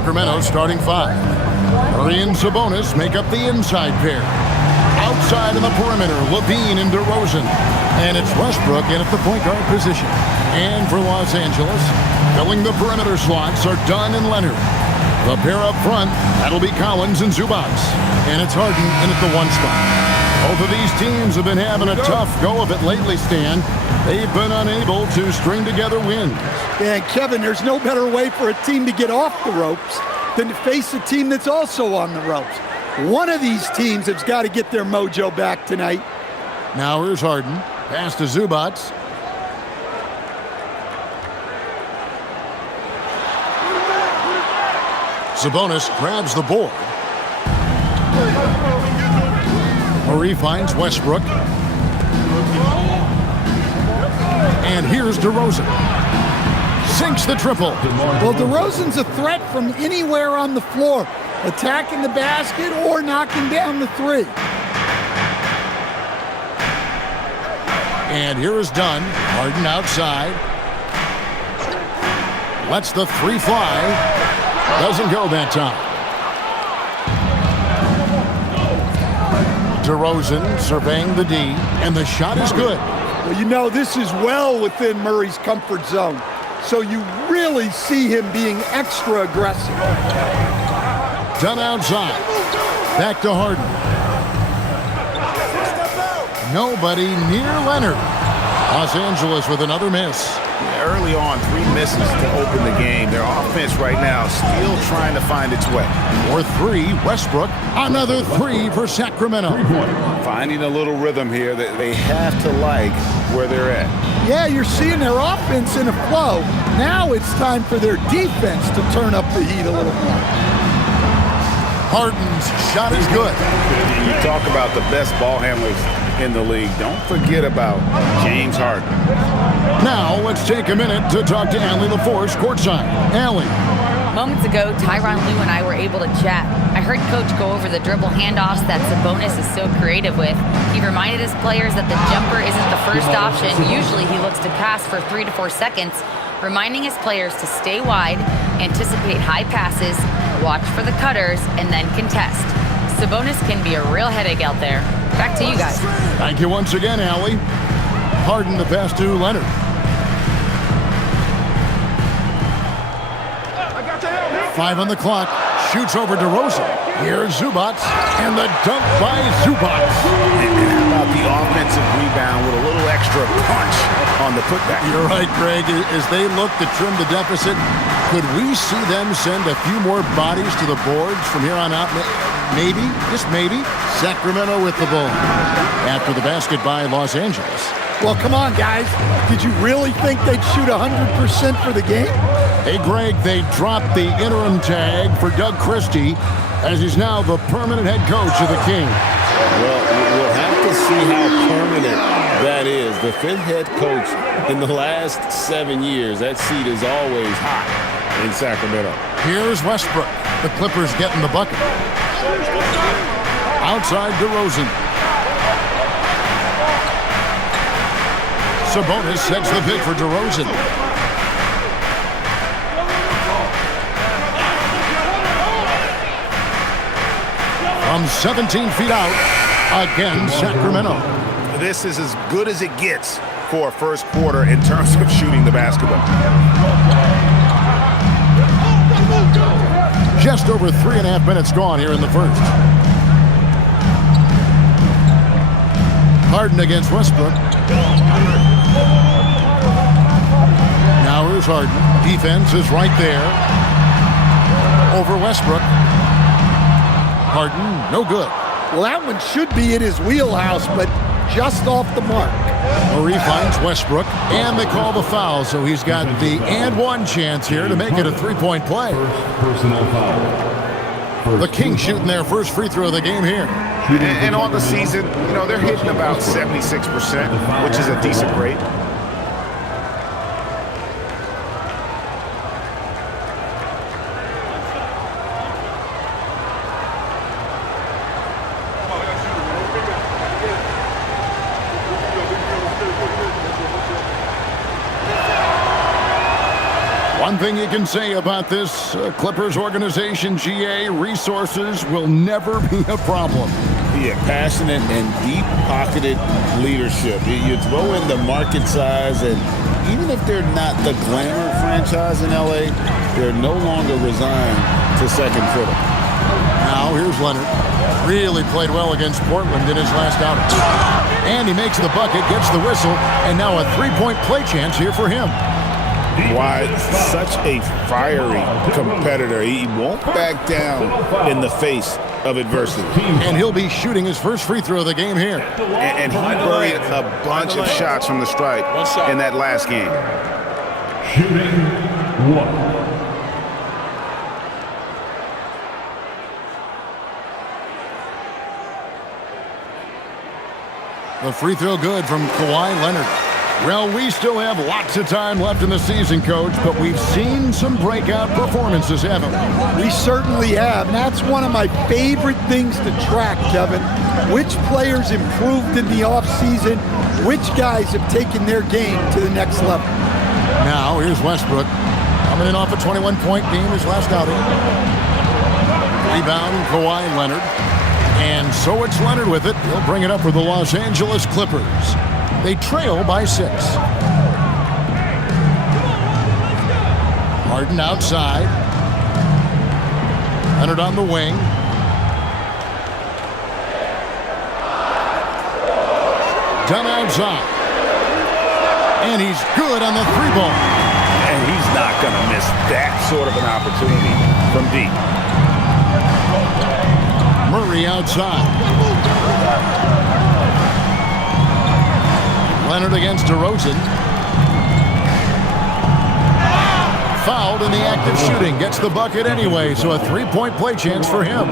Sacramento's starting five. Murray and Sabonis make up the inside pair. Outside in the perimeter, Levine and DeRozan. And it's Westbrook in at the point guard position. And for Los Angeles, filling the perimeter slots are Dunn and Leonard. The pair up front, that'll be Collins and Zubac. And it's Harden in at the one spot. Both of these teams have been having a tough go of it lately, Stan. They've been unable to string together wins. And Kevin, there's no better way for a team to get off the ropes than to face a team that's also on the ropes. One of these teams has got to get their mojo back tonight. Now here's Harden. Pass to Zubac. Sabonis grabs the board. Murray finds Westbrook. And here's DeRozan. Sinks the triple. Well, DeRozan's a threat from anywhere on the floor, attacking the basket or knocking down the three. And here is Dunn. Harden outside. Lets the three fly. Doesn't go that time. DeRozan surveying the D, and the shot is good. Well, you know, this is well within Murray's comfort zone, so you really see him being extra aggressive. Dunn outside. Back to Harden. Nobody near Leonard. Los Angeles with another miss. Early on, 3 misses to open the game. Their offense right now still trying to find its way. For 3, Westbrook. Another 3 for Sacramento. Finding a little rhythm here that they have to like where they're at. Yeah, you're seeing their offense in a flow. Now it's time for their defense to turn up the heat a little more. Harden's shot is good. You talk about the best ball handlers in the league. Don't forget about James Harden. Now let's take a minute to talk to Allie LaForce courtside. Allie. Moments ago, Tyronn Lue and I were able to chat. I heard Coach go over the dribble handoffs that Sabonis is so creative with. He reminded his players that the jumper isn't the first option. Usually he looks to pass for 3 to 4 seconds, reminding his players to stay wide, anticipate high passes, watch for the cutters, and then contest. Sabonis can be a real headache out there. Back to you guys. Thank you once again, Allie. Harden the pass to Leonard. Five on the clock. Shoots over DeRozan. Here's Zubac. And the dunk by Zubac. And how about the offensive rebound with a little extra punch on the putback? You're right, Greg. As they look to trim the deficit, could we see them send a few more bodies to the boards from here on out? Maybe, just maybe, Sacramento with the ball. After the basket by Los Angeles. Well, come on, guys. Did you really think they'd shoot 100% for the game? Hey, Greg, they dropped the interim tag for Doug Christie as he's now the permanent head coach of the Kings. Well, we'll have to see how permanent that is. The 5th head coach in the last 7 years. That seat is always hot in Sacramento. Here's Westbrook. The Clippers getting the bucket. Outside DeRozan. Sabonis sets the pick for DeRozan. From 17 feet out, again, Sacramento. This is as good as it gets for a first quarter in terms of shooting the basketball. Just over 3.5 minutes gone here in the first. Harden against Westbrook. Now here's Harden. Defense is right there. Over Westbrook. Harden, no good. Well, that one should be in his wheelhouse, but just off the mark. Murray finds Westbrook, and they call the foul, so he's got the and one chance here to make it a 3-point play. Personal foul. The Kings shooting their first free throw of the game here. And on the season, you know, they're hitting about 76%, which is a decent rate. thing you can say about this Clippers organization, GA, resources will never be a problem. Yeah, passionate and deep-pocketed leadership. You throw in the market size, and even if they're not the glamour franchise in L.A., they're no longer resigned to second fiddle. Now, here's Leonard. Really played well against Portland in his last outing. And he makes the bucket, gets the whistle, and now a three-point play chance here for him. Why, such a fiery competitor. He won't back down in the face of adversity. And he'll be shooting his first free throw of the game here. And he buried a bunch of shots from the stripe in that last game. Shooting one. The free throw good from Kawhi Leonard. Well, we still have lots of time left in the season, Coach, but we've seen some breakout performances, haven't we? We certainly have, and that's one of my favorite things to track, Kevin. Which players improved in the offseason, which guys have taken their game to the next level. Now, here's Westbrook, coming in off a 21-point game his last outing. Rebound, Kawhi Leonard. And so it's Leonard with it. He'll bring it up for the Los Angeles Clippers. They trail by 6. Harden outside. Leonard on the wing. Done outside. And he's good on the 3-ball. And he's not going to miss that sort of an opportunity from deep. Murray outside. Leonard against DeRozan. Fouled in the act of shooting. Gets the bucket anyway, so a 3-point play chance for him.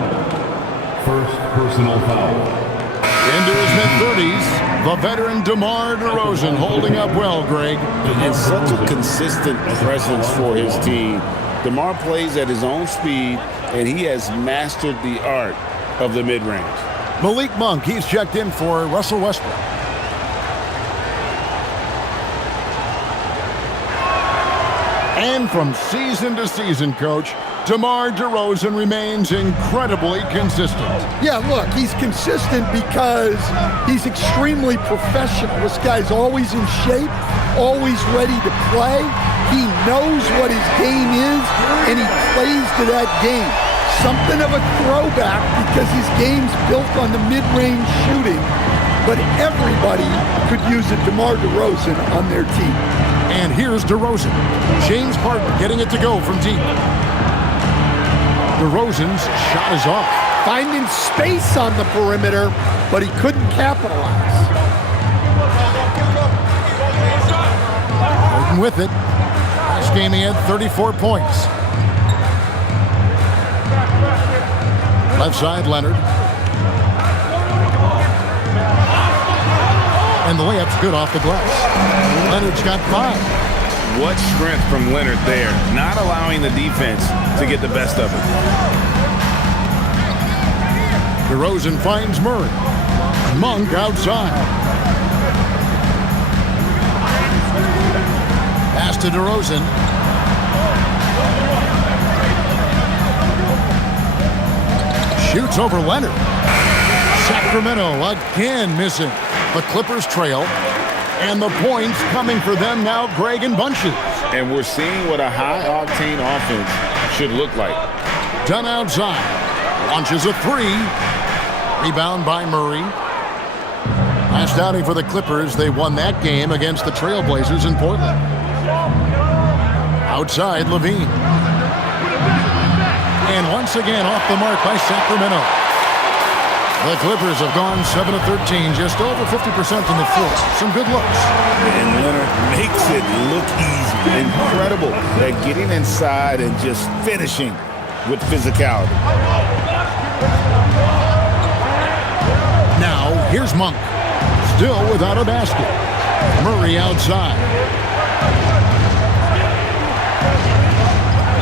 First personal foul. Into his mid-30s, the veteran DeMar DeRozan holding up well, Greg. And such a consistent presence for his team. DeMar plays at his own speed, and he has mastered the art of the mid-range. Malik Monk, he's checked in for Russell Westbrook. And from season to season, Coach, DeMar DeRozan remains incredibly consistent. Yeah, look, he's consistent because he's extremely professional. This guy's always in shape, always ready to play. He knows what his game is, and he plays to that game. Something of a throwback because his game's built on the mid-range shooting, but everybody could use a DeMar DeRozan on their team. And here's DeRozan. James Harden getting it to go from deep. DeRozan's shot is off. Finding space on the perimeter, but he couldn't capitalize. Harden with it. Last game he had 34 points. Left side, Leonard. And the layup's good off the glass. Leonard's got 5. What strength from Leonard there, not allowing the defense to get the best of it. DeRozan finds Murray. Monk outside. Pass to DeRozan. Shoots over Leonard. Sacramento again missing. The Clippers trail. And the points coming for them now, Greg, in bunches. And we're seeing what a high-octane offense should look like. Done outside. Launches a 3. Rebound by Murray. Last outing for the Clippers, they won that game against the Trailblazers in Portland. Outside, Levine. And once again off the mark by Sacramento. The Clippers have gone 7 of 13, just over 50% on the floor. Some good looks. And Leonard makes it look easy. Incredible at getting inside and just finishing with physicality. Now, here's Monk. Still without a basket. Murray outside.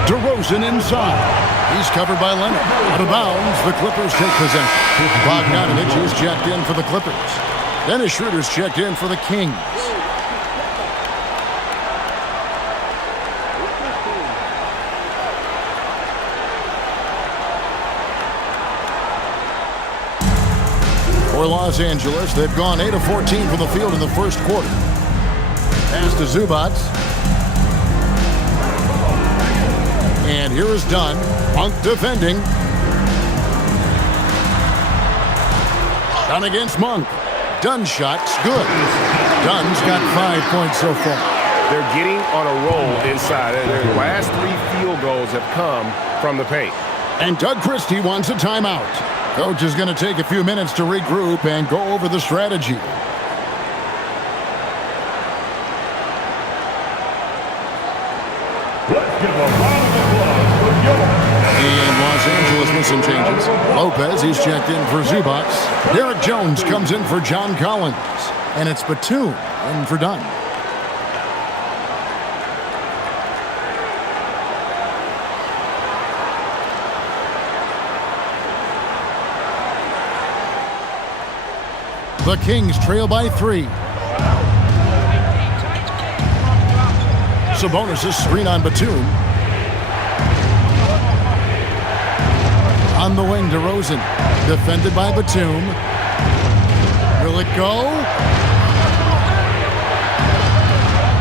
DeRozan inside. He's covered by Leonard. Out of bounds, the Clippers take possession. Bogdanovich is checked in for the Clippers. Dennis Schroeder's checked in for the Kings. For Los Angeles, they've gone 8 of 14 from the field in the first quarter. Pass to Zubac. And here is Dunn. Monk defending. Dunn against Monk. Dunn's shot's good. Dunn's got 5 points so far. They're getting on a roll inside. Their last 3 field goals have come from the paint. And Doug Christie wants a timeout. Coach is going to take a few minutes to regroup and go over the strategy. Let's give a round of applause for York. And Los Angeles with some changes. Lopez, he's checked in for Zubac. Derek Jones comes in for John Collins. And it's Batum in for Dunn. The Kings trail by 3. Sabonis' screen on Batum. On the wing, DeRozan. Defended by Batum. Will it go?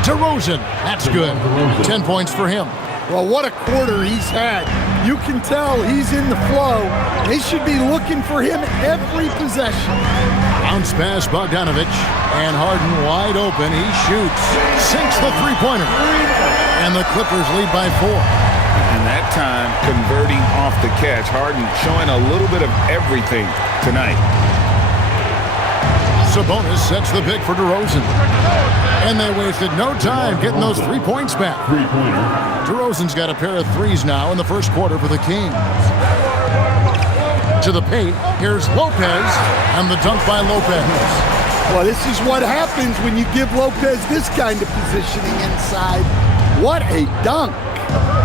DeRozan. That's good. 10 points for him. Well, what a quarter he's had. You can tell he's in the flow. They should be looking for him every possession. Bounce pass, Bogdanovich. And Harden wide open. He shoots. Sinks the three-pointer. And the Clippers lead by 4. And that time, converting off the catch. Harden showing a little bit of everything tonight. Sabonis sets the pick for DeRozan. And they wasted no time getting those 3 points back. Three-pointer. DeRozan's got a pair of threes now in the first quarter for the Kings. To the paint, here's Lopez, and the dunk by Lopez. Well, this is what happens when you give Lopez this kind of positioning inside. What a dunk.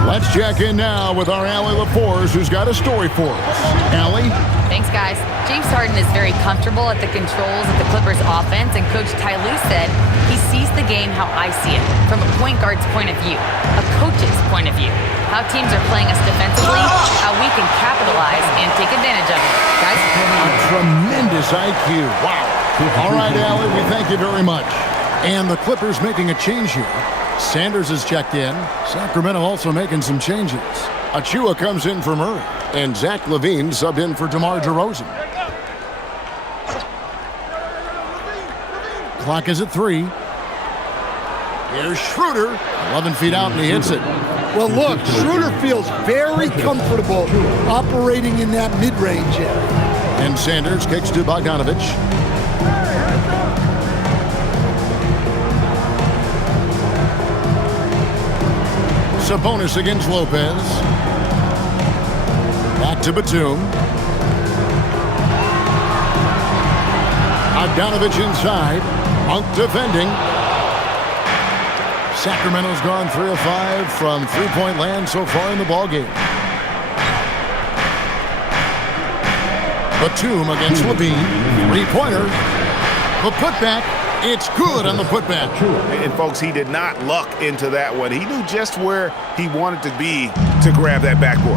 Let's check in now with our Allie LaForce, who's got a story for us. Allie? Thanks, guys. James Harden is very comfortable at the controls of the Clippers offense, and Coach Ty Lue said he sees the game how I see it, from a point guard's point of view, a coach's point of view, how teams are playing us defensively, how we can capitalize and take advantage of it. Guys? A tremendous IQ. Wow. All right, Allie, we thank you very much. And the Clippers making a change here. Sanders is checked in. Sacramento also making some changes. Achua comes in for Murray. And Zach LaVine subbed in for DeMar DeRozan. Clock is at 3. Here's Schroeder. 11 feet out, and he hits it. Well, look, Schroeder feels very comfortable operating in that mid-range area. And Sanders kicks to Bogdanovich. Sabonis against Lopez. Back to Batum. Bogdanovich inside. Monk defending. Sacramento's gone 3 of 5 from three-point land so far in the ballgame. Batum against LaVine. Three-pointer. The putback. It's good on the putback. And, folks, he did not luck into that one. He knew just where he wanted to be to grab that backboard.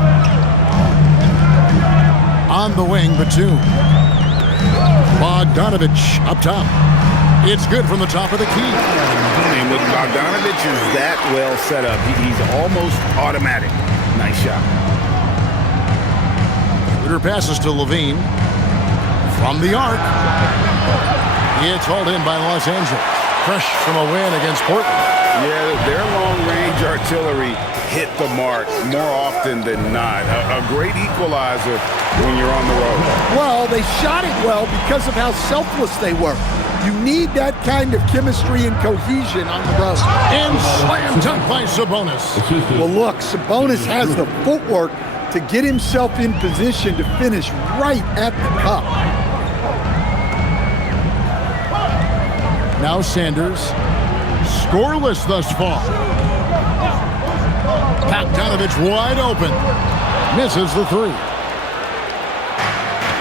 On the wing, Batum. Bogdanovich up top. It's good from the top of the key. And with Bogdanovich is that well set up, he's almost automatic. Nice shot. Schroeder passes to LaVine. From the arc. It's hauled in by Los Angeles. Fresh from a win against Portland. Yeah, their long-range artillery hit the mark more often than not. A great equalizer when you're on the road. Well, they shot it well because of how selfless they were. You need that kind of chemistry and cohesion on the road. And slam dunk by Sabonis. Well, look, Sabonis has the footwork to get himself in position to finish right at the cup. Now Sanders, scoreless thus far. Katangos wide open, misses the 3.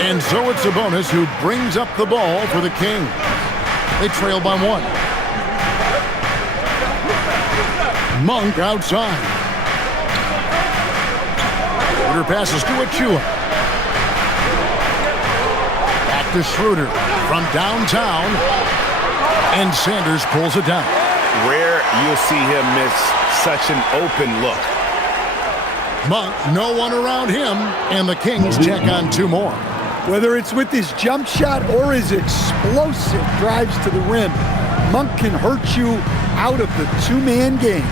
And so it's Sabonis who brings up the ball for the Kings. They trail by 1. Monk outside. Schroeder passes to Achua. Back Back to Schroeder from downtown. And Sanders pulls it down. Rare you'll see him miss such an open look. Monk, no one around him, and the Kings check on 2 more. Whether it's with his jump shot or his explosive drives to the rim, Monk can hurt you out of the 2-man game.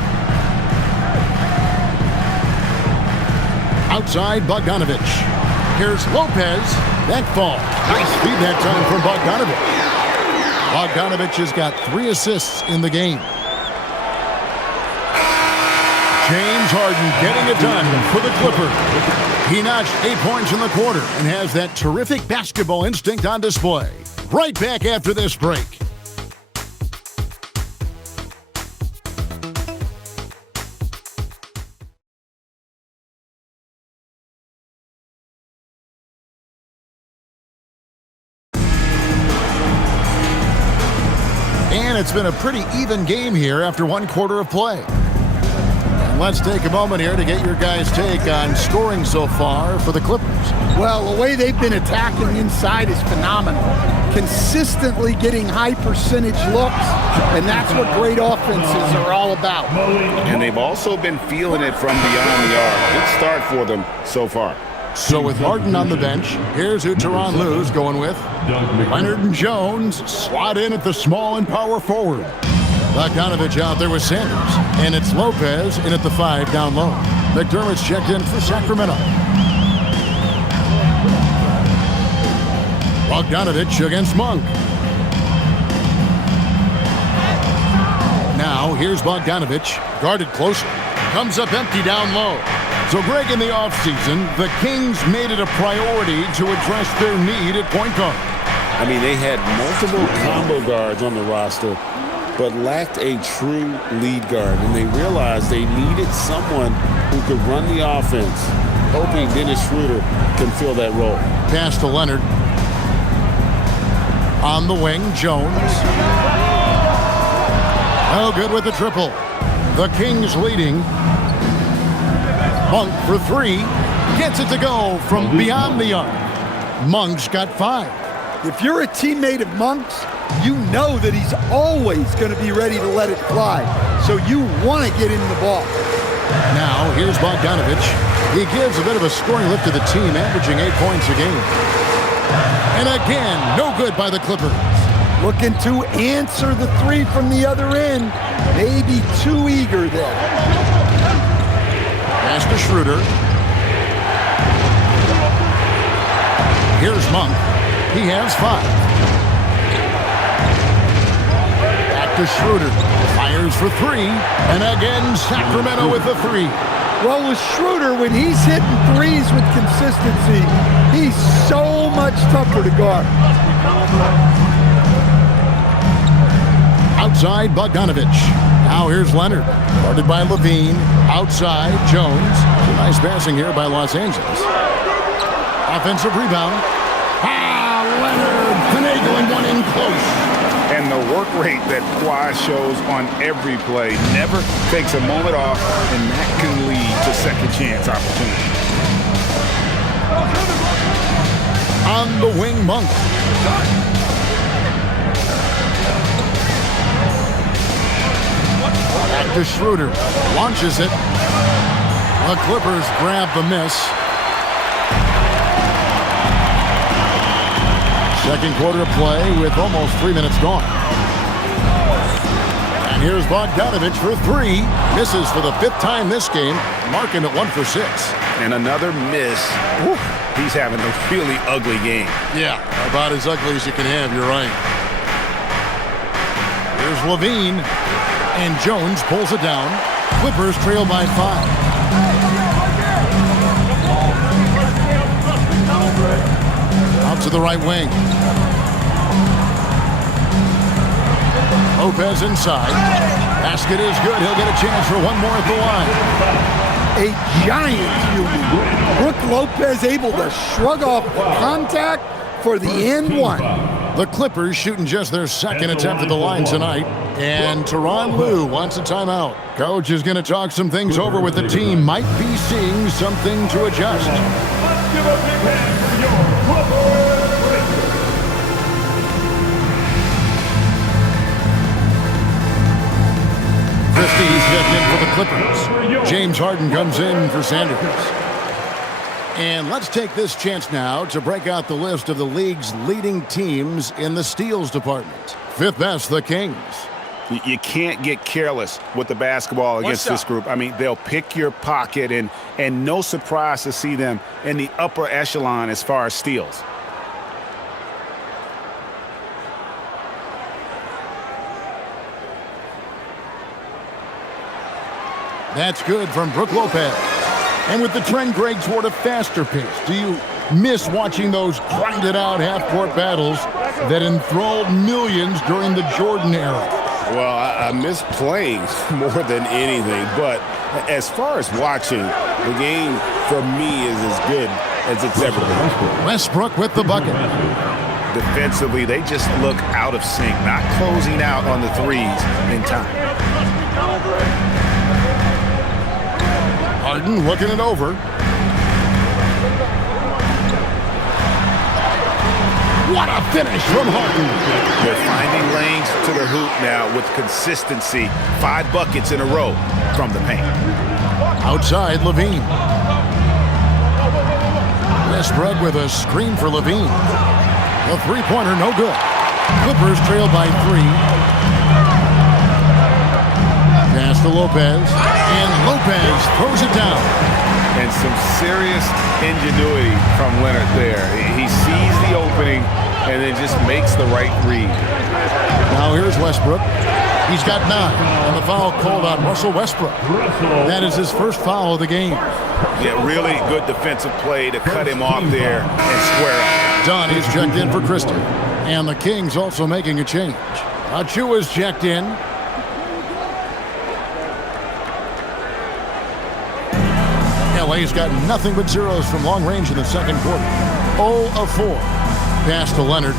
Outside Bogdanovich. Here's Lopez. That fall. Nice feed that time from Bogdanovich. Bogdanovich has got 3 assists in the game. James Harden getting it done for the Clippers. He notched 8 points in the quarter and has that terrific basketball instinct on display. Right back after this break. And it's been a pretty even game here after 1 quarter of play. Let's take a moment here to get your guys' take on scoring so far for the Clippers. Well, the way they've been attacking inside is phenomenal. Consistently getting high percentage looks, and that's what great offenses are all about. And they've also been feeling it from beyond the arc. Good start for them so far. So with Harden on the bench, here's who Tyronn Lue's going with. Leonard and Jones slot in at the small and power forward. Bogdanovich out there with Sanders. And it's Lopez in at the 5 down low. McDermott's checked in for Sacramento. Bogdanovich against Monk. Now here's Bogdanovich, guarded closely. Comes up empty down low. So Greg, in the offseason, the Kings made it a priority to address their need at point guard. I mean, they had multiple combo guards on the roster, but lacked a true lead guard. And they realized they needed someone who could run the offense, hoping Dennis Schroeder can fill that role. Pass to Leonard. On the wing, Jones. Oh, good with the triple. The Kings leading. Monk for 3. Gets it to go from beyond the arc. Monk's got 5. If you're a teammate of Monk's, you know that he's always going to be ready to let it fly. So you want to get him the ball. Now, here's Bogdanovich. He gives a bit of a scoring lift to the team, averaging 8 points a game. And again, no good by the Clippers. Looking to answer the 3 from the other end. Maybe too eager there. Pass to Schroeder. Here's Monk. He has 5. Back to Schroeder. Fires for 3. And again, Sacramento with the 3. Well, with Schroeder, when he's hitting threes with consistency, he's so much tougher to guard. Outside, Bogdanovich. Now here's Leonard. Guarded by Levine. Outside, Jones. Nice passing here by Los Angeles. Offensive rebound. Leonard finagling one in close. And the work rate that Kawhi shows on every play never takes a moment off, and that can lead to second chance opportunity. On the wing, Monk. Back to Schroeder. Launches it. The Clippers grab the miss. Second quarter of play with almost 3 minutes gone. And here's Bogdanovich for 3. Misses for the 5th time this game, marking it 1 for 6. And another miss. Woo. He's having a really ugly game. Yeah, about as ugly as you can have, you're right. Here's Levine. And Jones pulls it down. Clippers trail by 5. Out to the right wing. Lopez inside. Basket is good. He'll get a chance for one more at the line. A giant human. Brook Lopez able to shrug off contact for the and 1. The Clippers shooting just their second attempt at the line tonight. And Tyronn Lue wants a timeout. Coach is going to talk some things over with the team. Might be seeing something to adjust. checked in for the Clippers. James Harden comes in for Sanders. And let's take this chance now to break out the list of the league's leading teams in the steals department. Fifth best, the Kings. You can't get careless with the basketball against this group. I mean, they'll pick your pocket, and no surprise to see them in the upper echelon as far as steals. That's good from Brook Lopez. And with the trend, Greg, toward a faster pace, do you miss watching those grinded-out half-court battles that enthralled millions during the Jordan era? Well, I miss playing more than anything. But as far as watching, the game for me is as good as it's ever been. Westbrook with the bucket. Defensively, they just look out of sync, not closing out on the threes in time. Harden looking it over. What a finish from Harden. They're finding lanes to the hoop now with consistency. 5 buckets in a row from the paint. Outside, Levine. Westbrook with a screen for Levine. The three-pointer, no good. Clippers trail by 3. Pass to Lopez. And Lopez throws it down. And some serious ingenuity from Leonard there. He sees the opening and then just makes the right read. Now here's Westbrook. He's got 9, and the foul called on Russell Westbrook. That is his first foul of the game. Yeah, really good defensive play to cut him off there and square up. Donnie's checked in for Christie. And the Kings also making a change. Achua's checked in. LA's got nothing but zeros from long range in the second quarter. 0 of 4. Pass to Leonard.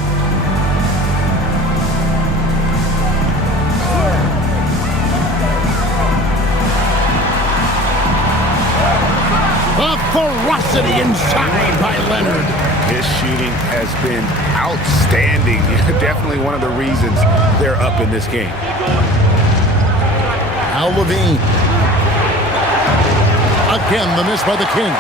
The ferocity inside by Leonard. His shooting has been outstanding. Definitely one of the reasons they're up in this game. Al Levine. Again, the miss by the Kings.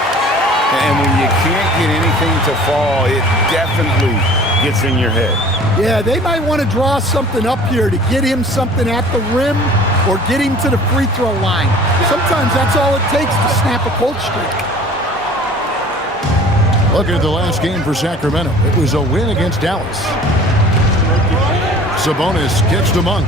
And when you can't get anything to fall, it definitely gets in your head. Yeah, they might want to draw something up here to get him something at the rim or get him to the free throw line. Sometimes that's all it takes to snap a cold streak. Look at the last game for Sacramento. It was a win against Dallas. Sabonis gets to Monk.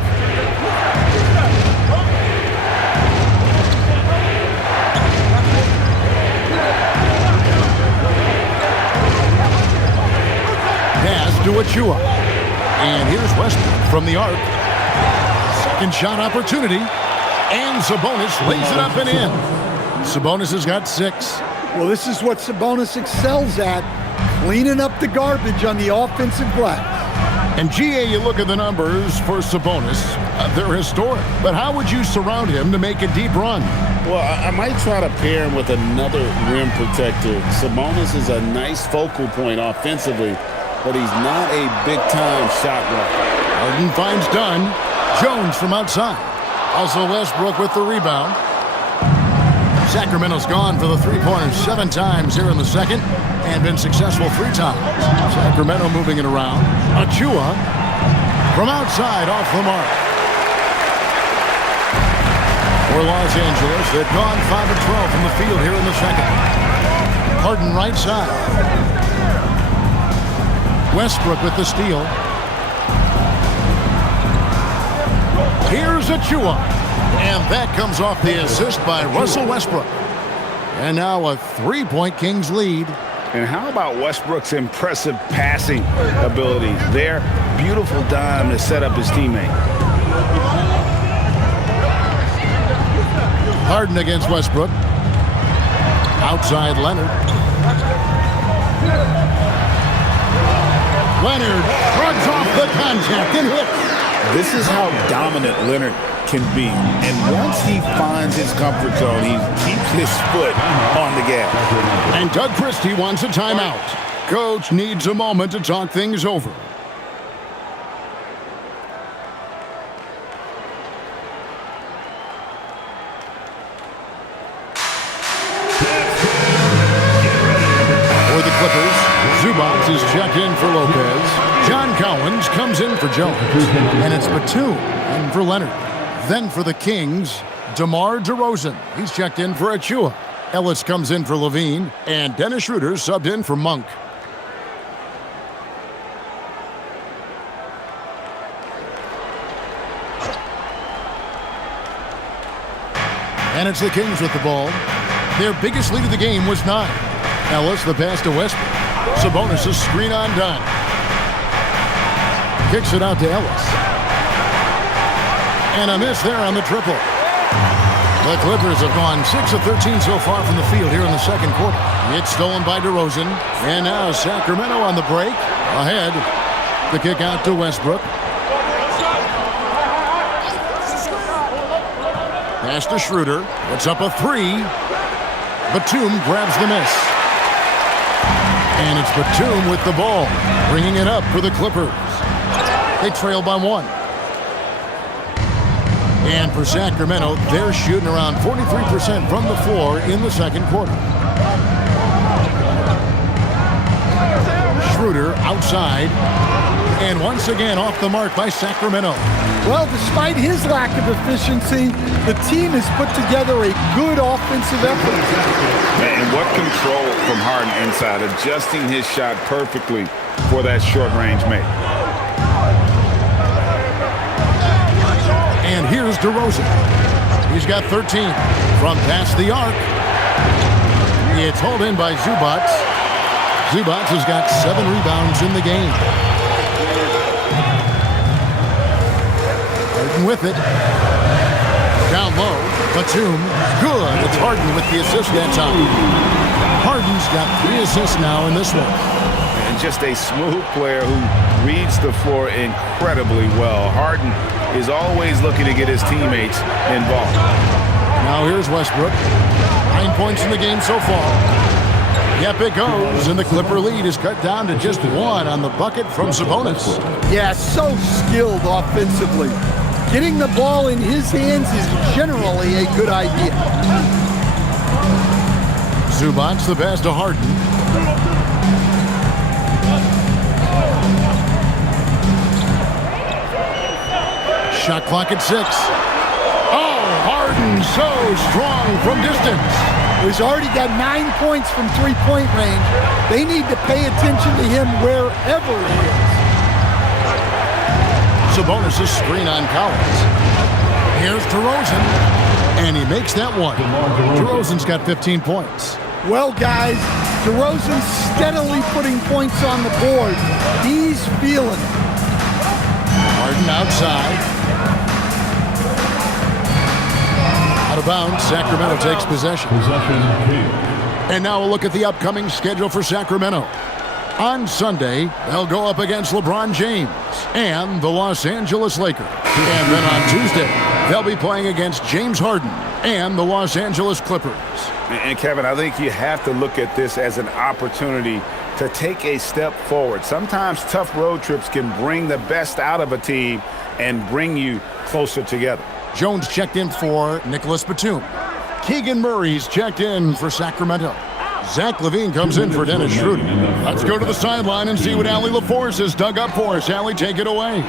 To Achua. And here's Westbrook from the arc. Second shot opportunity. And Sabonis lays it up and in. Sabonis has got 6. Well, this is what Sabonis excels at, cleaning up the garbage on the offensive glass. And GA, you look at the numbers for Sabonis. They're historic. But how would you surround him to make a deep run? Well, I might try to pair him with another rim protector. Sabonis is a nice focal point offensively, but he's not a big-time shot blocker. Harden finds Dunn. Jones from outside. Also Westbrook with the rebound. Sacramento's gone for the three-pointers 7 times here in the second and been successful 3 times. Sacramento moving it around. Achua from outside off the mark. For Los Angeles, they've gone 5 of 12 from the field here in the second. Harden right side. Westbrook with the steal. Here's Achua. And that comes off the assist by Russell Westbrook. And now a 3-point Kings lead. And how about Westbrook's impressive passing ability? There, beautiful dime to set up his teammate. Harden against Westbrook. Outside Leonard. Leonard shrugs off the contact and hits. This is how dominant Leonard can be. And once he finds his comfort zone, he keeps his foot on the gas. And Doug Christie wants a timeout. Coach needs a moment to talk things over. Collins is checked in for Lopez. John Collins comes in for Jones. And it's Batum in for Leonard. Then for the Kings, DeMar DeRozan. He's checked in for Achua. Ellis comes in for Levine. And Dennis Schroeder subbed in for Monk. And it's the Kings with the ball. Their biggest lead of the game was 9. Ellis, the pass to Westbrook. Sabonis' screen on done. Kicks it out to Ellis. And a miss there on the triple. The Clippers have gone 6 of 13 so far from the field here in the second quarter. It's stolen by DeRozan. And now Sacramento on the break. Ahead. The kick out to Westbrook. Pass to Schroeder. Puts up a 3. Batum grabs the miss. And it's Batum with the ball, bringing it up for the Clippers. They trail by 1. And for Sacramento, they're shooting around 43% from the floor in the second quarter. Schroeder outside. And once again off the mark by Sacramento. Well, despite his lack of efficiency, the team has put together a good offensive effort. And what control from Harden inside, adjusting his shot perfectly for that short-range make. And here's DeRozan. He's got 13 from past the arc. It's hauled in by Zubac. Zubac has got 7 rebounds in the game. Harden with it. Down low. Batum. Good. It's Harden with the assist that time. Harden's got 3 assists now in this one. And just a smooth player who reads the floor incredibly well. Harden is always looking to get his teammates involved. Now here's Westbrook. 9 points in the game so far. Yep, it goes, and the Clipper lead is cut down to just 1 on the bucket from Sabonis. Yeah, so skilled offensively. Getting the ball in his hands is generally a good idea. Zubac the pass to Harden. Shot clock at 6. Oh, Harden so strong from distance. He's already got 9 points from three-point range. They need to pay attention to him wherever he is. Sabonis' screen on Collins. Here's DeRozan, and he makes that one. DeRozan's got 15 points. Well, guys, DeRozan's steadily putting points on the board. He's feeling it. Harden outside. Out of bounds, Sacramento takes possession. And now we'll look at the upcoming schedule for Sacramento. On Sunday, they'll go up against LeBron James and the Los Angeles Lakers. And then on Tuesday, they'll be playing against James Harden and the Los Angeles Clippers. And Kevin, I think you have to look at this as an opportunity to take a step forward. Sometimes tough road trips can bring the best out of a team and bring you closer together. Jones checked in for Nicholas Batum. Keegan Murray's checked in for Sacramento. Zach LaVine comes in for Dennis Schroeder. Let's go to the sideline and see what Allie LaForce has dug up for us. Allie, take it away.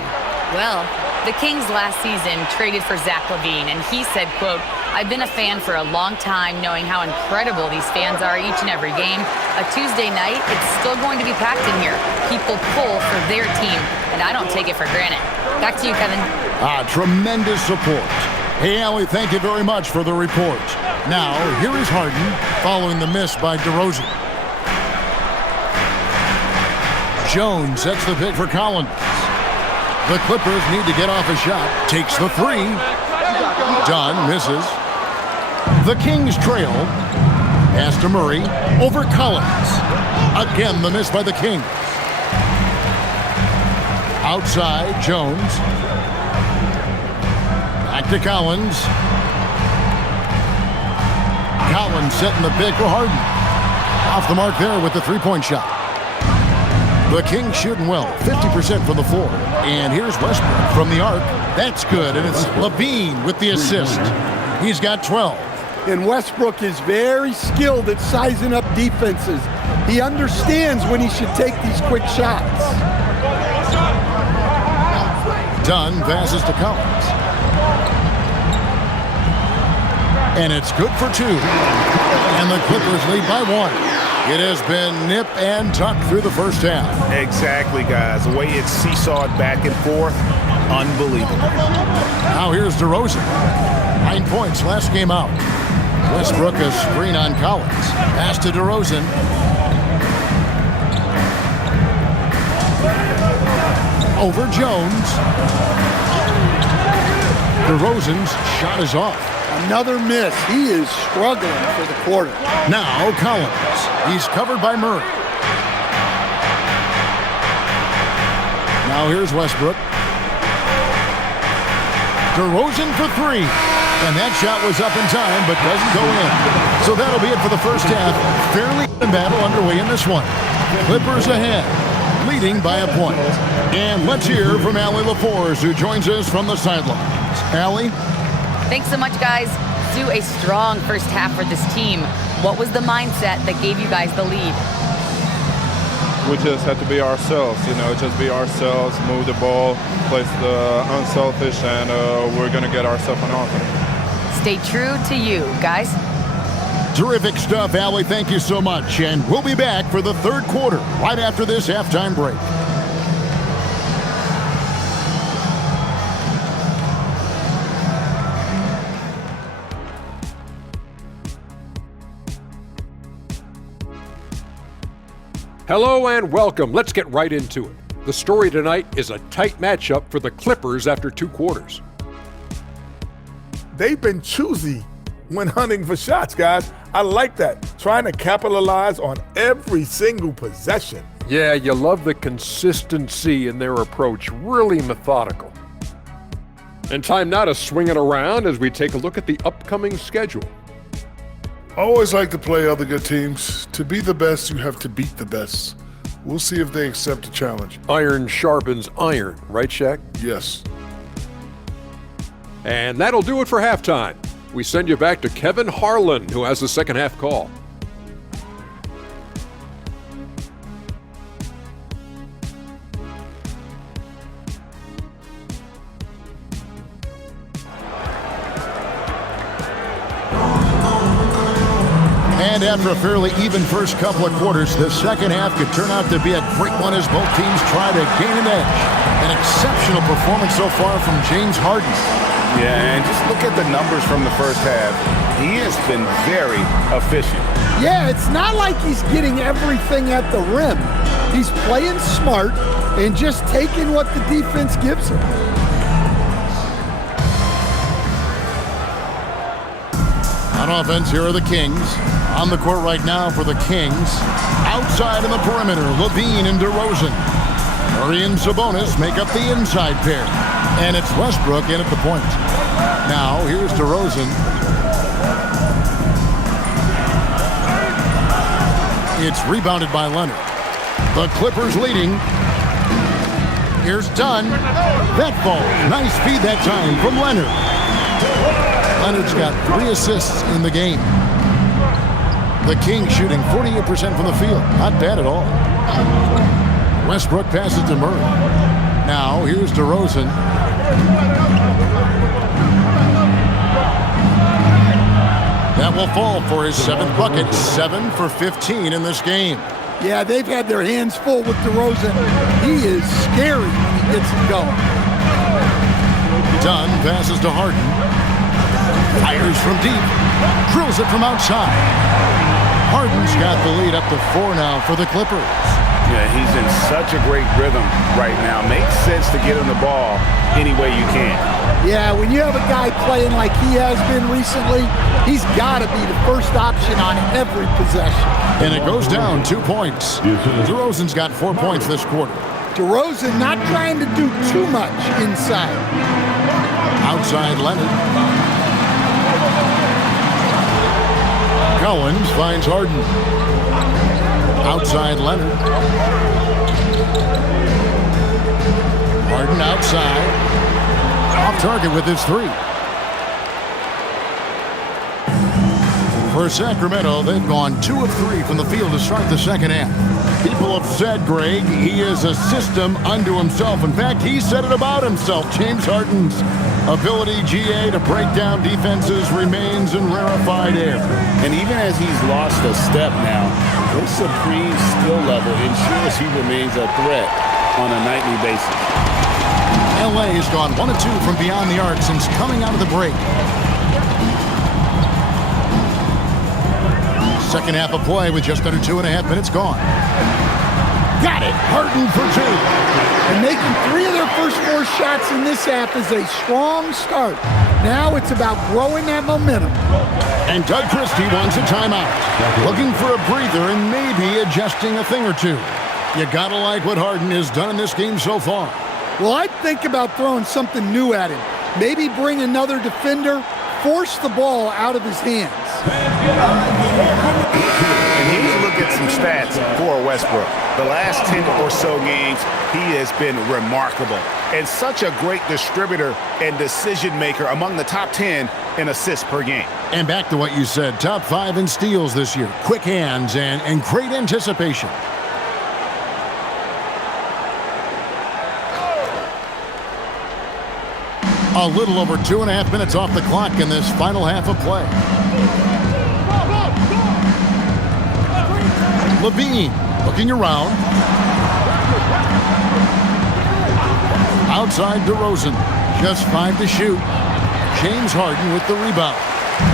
Well, the Kings last season traded for Zach LaVine, and he said, quote, "I've been a fan for a long time, knowing how incredible these fans are each and every game. A Tuesday night, it's still going to be packed in here. People pull for their team, and I don't take it for granted." Back to you, Kevin. Tremendous support. Hey, Allie, thank you very much for the report. Now, here is Harden following the miss by DeRozan. Jones sets the pick for Collins. The Clippers need to get off a shot. Takes the 3. Dunn misses. The Kings trail. Pass to Murray. Over Collins. Again, the miss by the Kings. Outside, Jones. Back to Collins. Collins setting the pick for Harden. Off the mark there with the three-point shot. The Kings shooting well, 50% from the floor. And here's Westbrook from the arc. That's good, and it's LaVine with the assist. He's got 12. And Westbrook is very skilled at sizing up defenses. He understands when he should take these quick shots. Dunn passes to Collins. And it's good for 2. And the Clippers lead by 1. It has been nip and tuck through the first half. Exactly, guys. The way it's seesawed back and forth, unbelievable. Now here's DeRozan. 9 points last game out. Westbrook a screen on Collins. Pass to DeRozan. Over Jones. DeRozan's shot is off. Another miss. He is struggling for the quarter. Now Collins. He's covered by Murray. Now here's Westbrook. DeRozan for 3. And that shot was up in time, but doesn't go in. So that'll be it for the first half. Fairly even battle underway in this one. Clippers ahead, leading by a point. And let's hear from Allie LaForce, who joins us from the sidelines. Allie? Thanks so much, guys. Do a strong first half for this team. What was the mindset that gave you guys the lead? We just have to be ourselves, just be ourselves, move the ball, play the unselfish, and we're going to get ourselves an offense. Stay true to you, guys. Terrific stuff, Allie. Thank you so much. And we'll be back for the third quarter right after this halftime break. Hello and welcome. Let's get right into it. The story tonight is a tight matchup for the Clippers after 2 quarters. They've been choosy when hunting for shots, guys. I like that. Trying to capitalize on every single possession. Yeah, you love the consistency in their approach. Really methodical. And time now to swing it around as we take a look at the upcoming schedule. I always like to play other good teams. To be the best, you have to beat the best. We'll see if they accept the challenge. Iron sharpens iron, right, Shaq? Yes. And that'll do it for halftime. We send you back to Kevin Harlan, who has the second half call. And after a fairly even first couple of quarters, the second half could turn out to be a great one as both teams try to gain an edge. An exceptional performance so far from James Harden. Yeah, and just look at the numbers from the first half. He has been very efficient. Yeah, it's not like he's getting everything at the rim. He's playing smart and just taking what the defense gives him. On offense, here are the Kings. On the court right now for the Kings. Outside in the perimeter, Levine and DeRozan. Murray and Sabonis make up the inside pair. And it's Westbrook in at the point. Now, here's DeRozan. It's rebounded by Leonard. The Clippers leading. Here's Dunn. That ball. Nice feed that time from Leonard. Leonard's got 3 assists in the game. The Kings shooting 48% from the field. Not bad at all. Westbrook passes to Murray. Now, here's DeRozan. That will fall for his 7th bucket. 7 for 15 in this game. Yeah, they've had their hands full with DeRozan. He is scary when he gets it going. Dunn passes to Harden. Fires from deep. Drills it from outside. Harden's got the lead up to 4 now for the Clippers. Yeah, he's in such a great rhythm right now. Makes sense to get him the ball any way you can. Yeah, when you have a guy playing like he has been recently, he's got to be the first option on every possession. And it goes down 2 points. DeRozan's got 4 points this quarter. DeRozan not trying to do too much inside. Outside Leonard. Collins finds Harden. Outside Leonard. Harden outside. Off target with his 3. For Sacramento, they've gone 2 of 3 from the field to start the second half. People have said, Greg, he is a system unto himself. In fact, he said it about himself. James Harden's ability, GA, to break down defenses remains in rarefied air. And even as he's lost a step now, his supreme skill level ensures he remains a threat on a nightly basis. LA has gone 1 of 2 from beyond the arc since coming out of the break. Second half of play with just under 2.5 minutes gone. Got it. Harden for 2. And making 3 of their first 4 shots in this half is a strong start. Now it's about growing that momentum. And Doug Christie wants a timeout. Looking for a breather and maybe adjusting a thing or two. You gotta like what Harden has done in this game so far. Well, I'd think about throwing something new at him. Maybe bring another defender, force the ball out of his hands. And here's a look at some stats for Westbrook. The last 10 or so games, he has been remarkable and such a great distributor and decision maker, among the top 10 in assists per game. And back to what you said, top 5 in steals this year. Quick hands and great anticipation. A little over 2.5 minutes off the clock in this final half of play. Levine looking around. Outside DeRozan. Just 5 to shoot. James Harden with the rebound.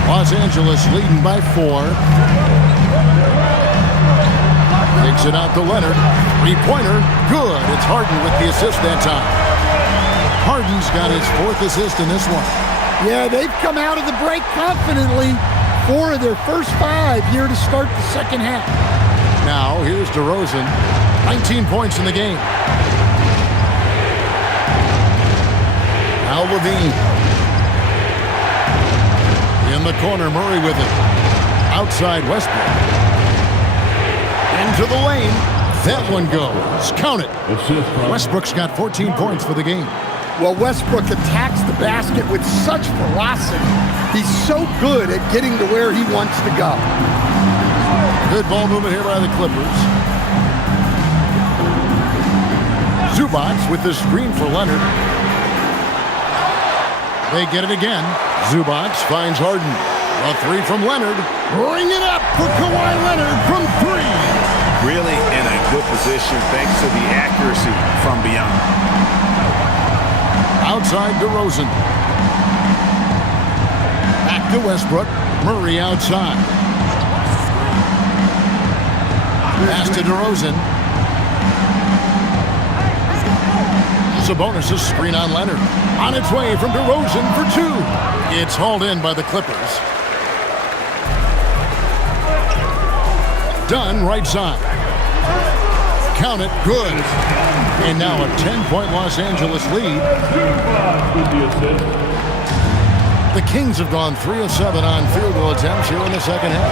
Los Angeles leading by 4. Takes it out to Leonard. 3-pointer. Good. It's Harden with the assist that time. Harden's got his 4th assist in this one. Yeah, they've come out of the break confidently. 4 of their first 5 here to start the second half. Now, here's DeRozan. 19 points in the game. Now Levine. In the corner, Murray with it. Outside Westbrook. Into the lane. That one goes. Count it. Westbrook's got 14 points for the game. Well, Westbrook attacks the basket with such velocity. He's so good at getting to where he wants to go. Good ball movement here by the Clippers. Zubac with the screen for Leonard. They get it again. Zubac finds Harden. A 3 from Leonard. Bring it up for Kawhi Leonard from 3. Really in a good position thanks to the accuracy from beyond. Outside DeRozan. Back to Westbrook. Murray outside. Pass to DeRozan. Sabonis' screen on Leonard. On its way from DeRozan for 2. It's hauled in by the Clippers. Dunn right side. Count it. Good. And now a 10-point Los Angeles lead. The Kings have gone 3 of 7 on field goal attempts here in the second half.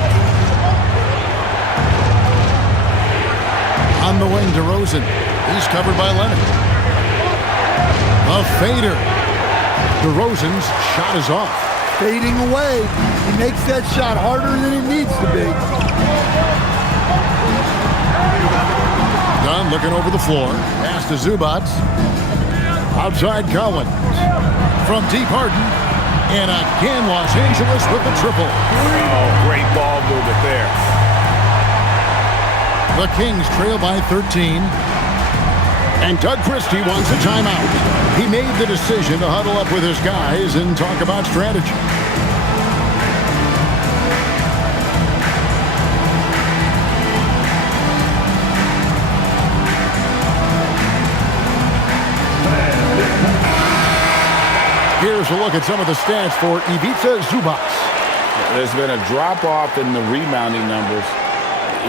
On the wing, DeRozan. He's covered by Leonard. A fader. DeRozan's shot is off. Fading away. He makes that shot harder than it needs to be. Dunn looking over the floor. Pass to Zubac. Outside Collins. From deep Harden. And again, Los Angeles with the triple. Oh, great ball movement there. The Kings trail by 13. And Doug Christie wants a timeout. He made the decision to huddle up with his guys and talk about strategy. Here's a look at some of the stats for Ivica Zubac. There's been a drop-off in the rebounding numbers.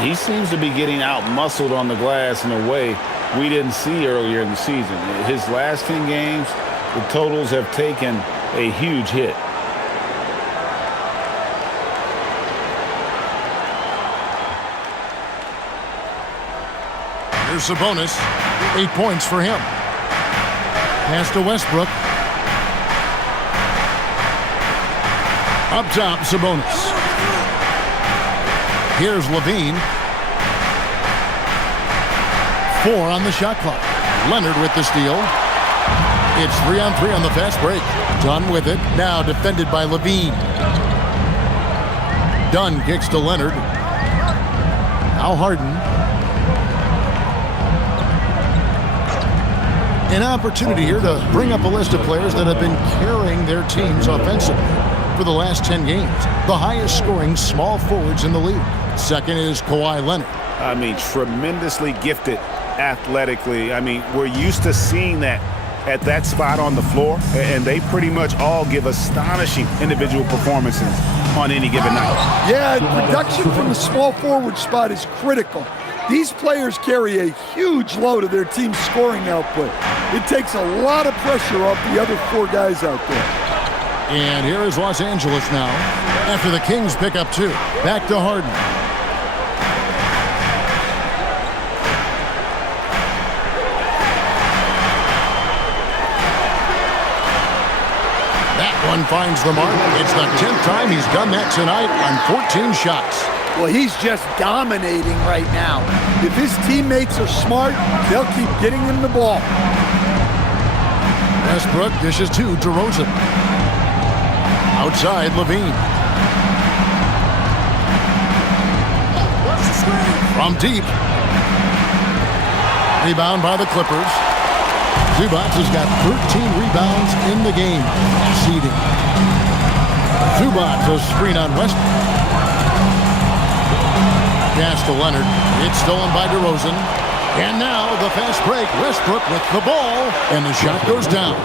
He seems to be getting out-muscled on the glass in a way we didn't see earlier in the season. His last 10 games, the totals have taken a huge hit. Here's Sabonis. 8 points for him. Pass to Westbrook. Up top, Sabonis. Here's Levine. 4 on the shot clock. Leonard with the steal. It's 3-on-3 on the fast break. Dunn with it. Now defended by Levine. Dunn kicks to Leonard. Now Harden. An opportunity here to bring up a list of players that have been carrying their teams offensively for the last 10 games. The highest scoring small forwards in the league. Second is Kawhi Leonard. I mean, tremendously gifted athletically. I mean, we're used to seeing that at that spot on the floor, and they pretty much all give astonishing individual performances on any given night. Yeah, production from the small forward spot is critical. These players carry a huge load of their team's scoring output. It takes a lot of pressure off the other 4 guys out there. And here is Los Angeles now after the Kings pick up 2. Back to Harden. One finds the mark. It's the 10th time he's done that tonight on 14 shots. Well, he's just dominating right now. If his teammates are smart, they'll keep getting him the ball. Westbrook dishes to DeRozan. Outside, Levine. From deep. Rebound by the Clippers. Zubac has got 13 rebounds in the game. Seeding. Zubac, a screen on Westbrook. Pass to Leonard. It's stolen by DeRozan. And now the fast break. Westbrook with the ball, and the shot goes down.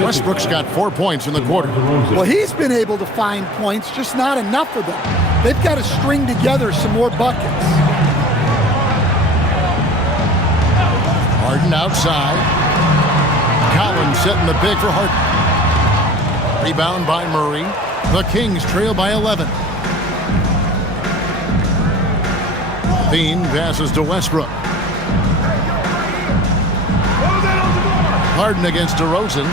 Westbrook's got 4 points in the quarter. Well, he's been able to find points, just not enough of them. They've got to string together some more buckets. Harden outside. Collins setting the big for Harden. Rebound by Murray. The Kings trail by 11. Levine passes to Westbrook. Harden against DeRozan.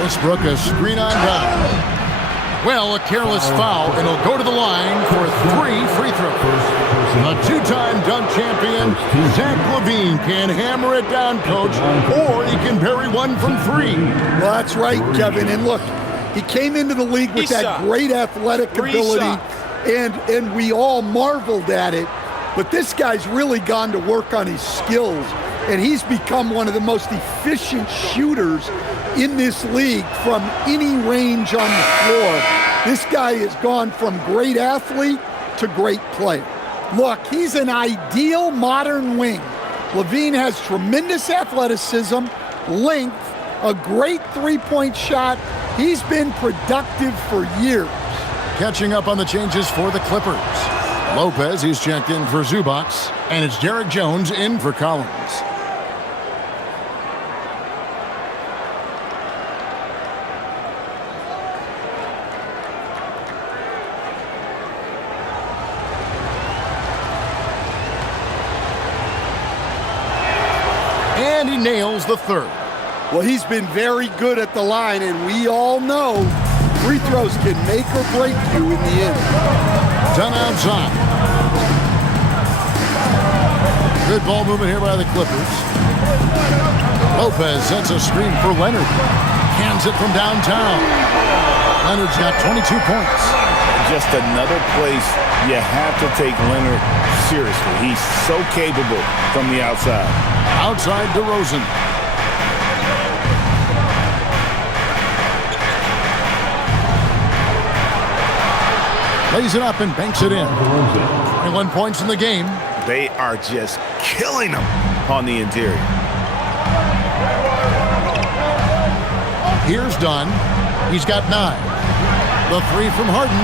Westbrook a screen on down. Well, a careless foul, and he'll go to the line for 3 free throws. A 2-time dunk champion, Zach LaVine can hammer it down, Coach, or he can bury one from 3. Well, that's right, Kevin. And look, he came into the league with that great athletic ability, and we all marveled at it. But this guy's really gone to work on his skills, and he's become one of the most efficient shooters in this league from any range on the floor. This guy has gone from great athlete to great player. Look, he's an ideal modern wing. LaVine has tremendous athleticism, length, a great three-point shot. He's been productive for years. Catching up on the changes for the Clippers. Lopez, he's checked in for Zubac, and it's Derek Jones in for Collins. And he nails the third. Well, he's been very good at the line, and we all know free throws can make or break you in the end. Done outside. Good ball movement here by the Clippers. Lopez sets a screen for Leonard. Cans it from downtown. Leonard's got 22 points. Just another place you have to take Leonard seriously. He's so capable from the outside. Outside DeRozan. Lays it up and banks it in. 21 points in the game. They are just killing them on the interior. Here's Dunn. He's got 9. The three from Harden.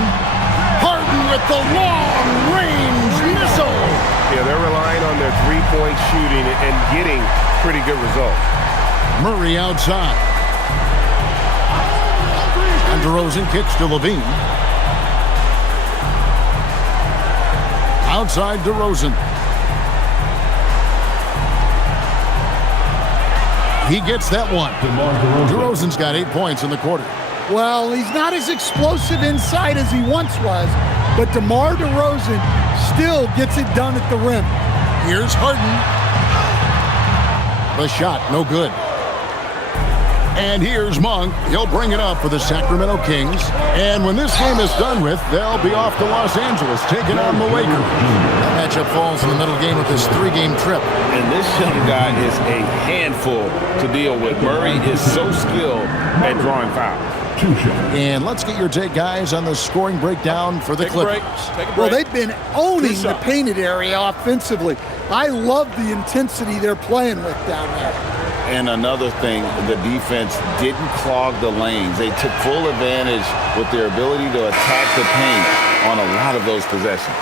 Harden with the long-range missile. Yeah, they're relying on their three-point shooting and getting pretty good results. Murray outside. And DeRozan kicks to Levine. Outside DeRozan. He gets that one. DeRozan's got 8 points in the quarter. Well, he's not as explosive inside as he once was, but DeMar DeRozan still gets it done at the rim. Here's Harden. The shot, no good. And here's Monk. He'll bring it up for the Sacramento Kings. And when this game is done with, they'll be off to Los Angeles, taking on the Lakers. That matchup falls in the middle game of this 3-game trip. And this young guy is a handful to deal with. Murray is so skilled at drawing fouls. And let's get your take, guys, on the scoring breakdown for the Clippers. Well, they've been owning the painted area offensively. I love the intensity they're playing with down there. And another thing, the defense didn't clog the lanes. They took full advantage with their ability to attack the paint on a lot of those possessions.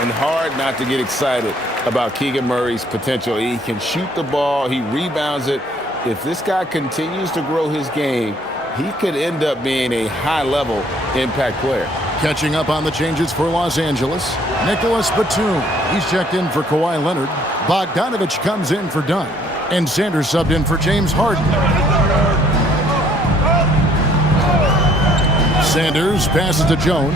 And hard not to get excited about Keegan Murray's potential. He can shoot the ball. He rebounds it. If this guy continues to grow his game, he could end up being a high-level impact player. Catching up on the changes for Los Angeles, Nicholas Batum. He's checked in for Kawhi Leonard. Bogdanovich comes in for Dunn. And Sanders subbed in for James Harden. Sanders passes to Jones.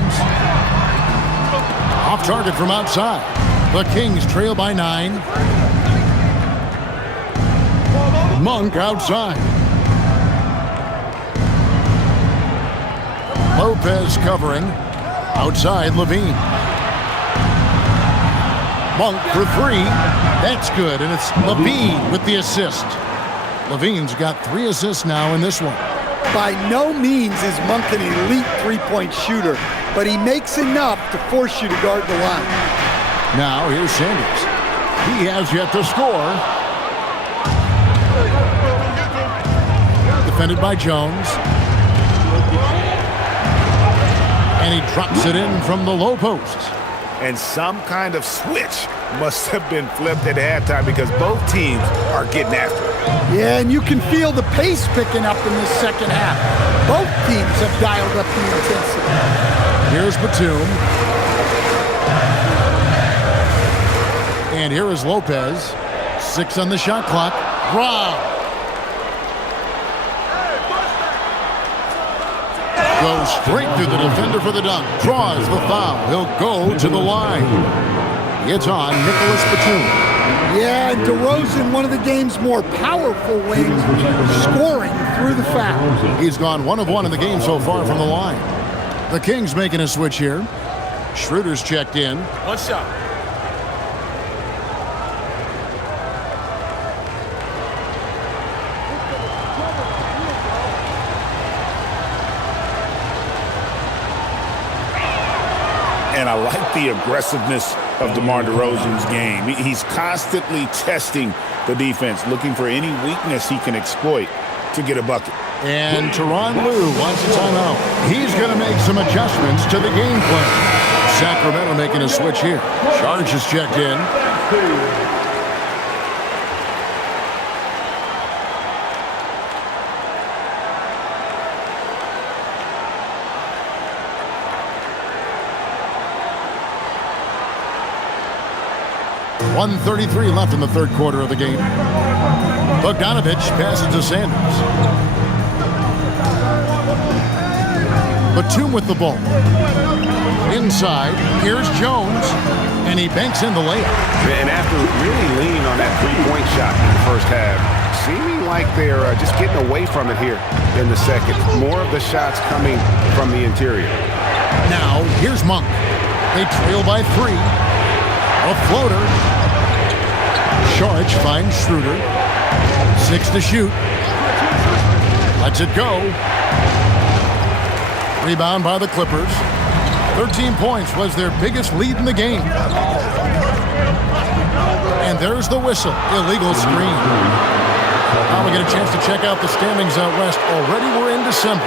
Off target from outside. The Kings trail by 9. Monk outside. Lopez covering. Outside, Levine. Monk for 3. That's good, and it's Levine with the assist. Levine's got 3 assists now in this one. By no means is Monk an elite three-point shooter, but he makes enough to force you to guard the line. Now here's Sanders. He has yet to score. Defended by Jones. And he drops it in from the low post. And some kind of switch must have been flipped at halftime because both teams are getting after it. Yeah, and you can feel the pace picking up in this second half. Both teams have dialed up the intensity. Here's Batum. And here is Lopez. 6 on the shot clock. Rob. Goes straight through the defender for the dunk. Draws the foul. He'll go to the line. It's on Nicholas Batum. Yeah, and DeRozan, one of the game's more powerful wings, scoring through the foul. He's gone 1 of 1 in the game so far from the line. The Kings making a switch here. Schroeder's checked in. 1 shot. And I like the aggressiveness of DeMar DeRozan's game. He's constantly testing the defense, looking for any weakness he can exploit to get a bucket. And Tyronn Lue wants a timeout. He's going to make some adjustments to the game plan. Sacramento making a switch here. Charge is checked in. .133 left in the third quarter of the game. Bogdanovich passes to Sanders. Batum with the ball. Inside, here's Jones, and he banks in the layup. And after really leaning on that three-point shot in the first half, seeming like they're just getting away from it here in the second. More of the shots coming from the interior. Now, here's Monk. They trail by 3. A floater. Charge finds Schroeder. 6 to shoot. Lets it go. Rebound by the Clippers. 13 points was their biggest lead in the game. And there's the whistle. Illegal screen. Now we get a chance to check out the standings out west. Already we're in December.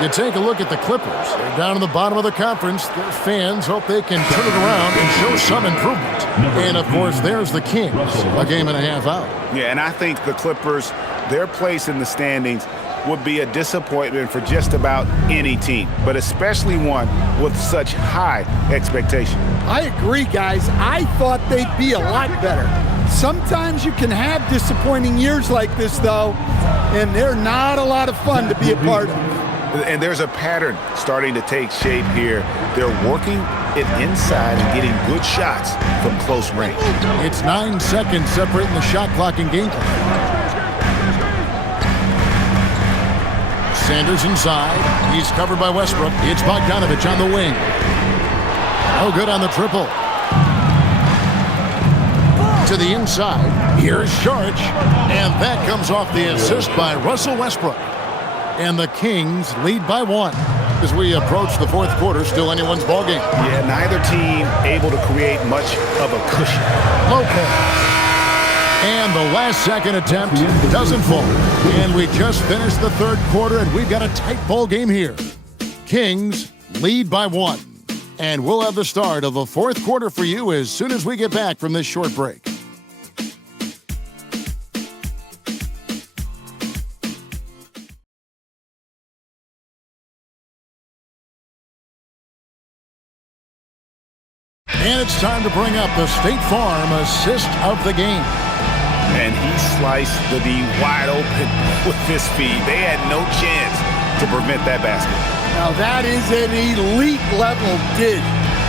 You take a look at the Clippers. They're down in the bottom of the conference. Their fans hope they can turn it around and show some improvement. And, of course, there's the Kings, a game and a half out. Yeah, and I think the Clippers, their place in the standings would be a disappointment for just about any team, but especially one with such high expectation. I agree, guys. I thought they'd be a lot better. Sometimes you can have disappointing years like this, though, and they're not a lot of fun to be a part of. And there's a pattern starting to take shape here. They're working it inside and getting good shots from close range. It's 9 seconds separating the shot clock and game clock. Sanders inside. He's covered by Westbrook. It's Bogdanovich on the wing. Oh, good on the triple. To the inside. Here's Sharch. And that comes off the assist by Russell Westbrook. And the Kings lead by 1. As we approach the fourth quarter, still anyone's ballgame. Yeah, neither team able to create much of a cushion. Lopez. And the last-second attempt doesn't fall. And we just finished the third quarter, and we've got a tight ball game here. Kings lead by 1. And we'll have the start of the fourth quarter for you as soon as we get back from this short break. And it's time to bring up the State Farm assist of the game. And he sliced the D wide open with his speed. They had no chance to prevent that basket. Now that is an elite level dish.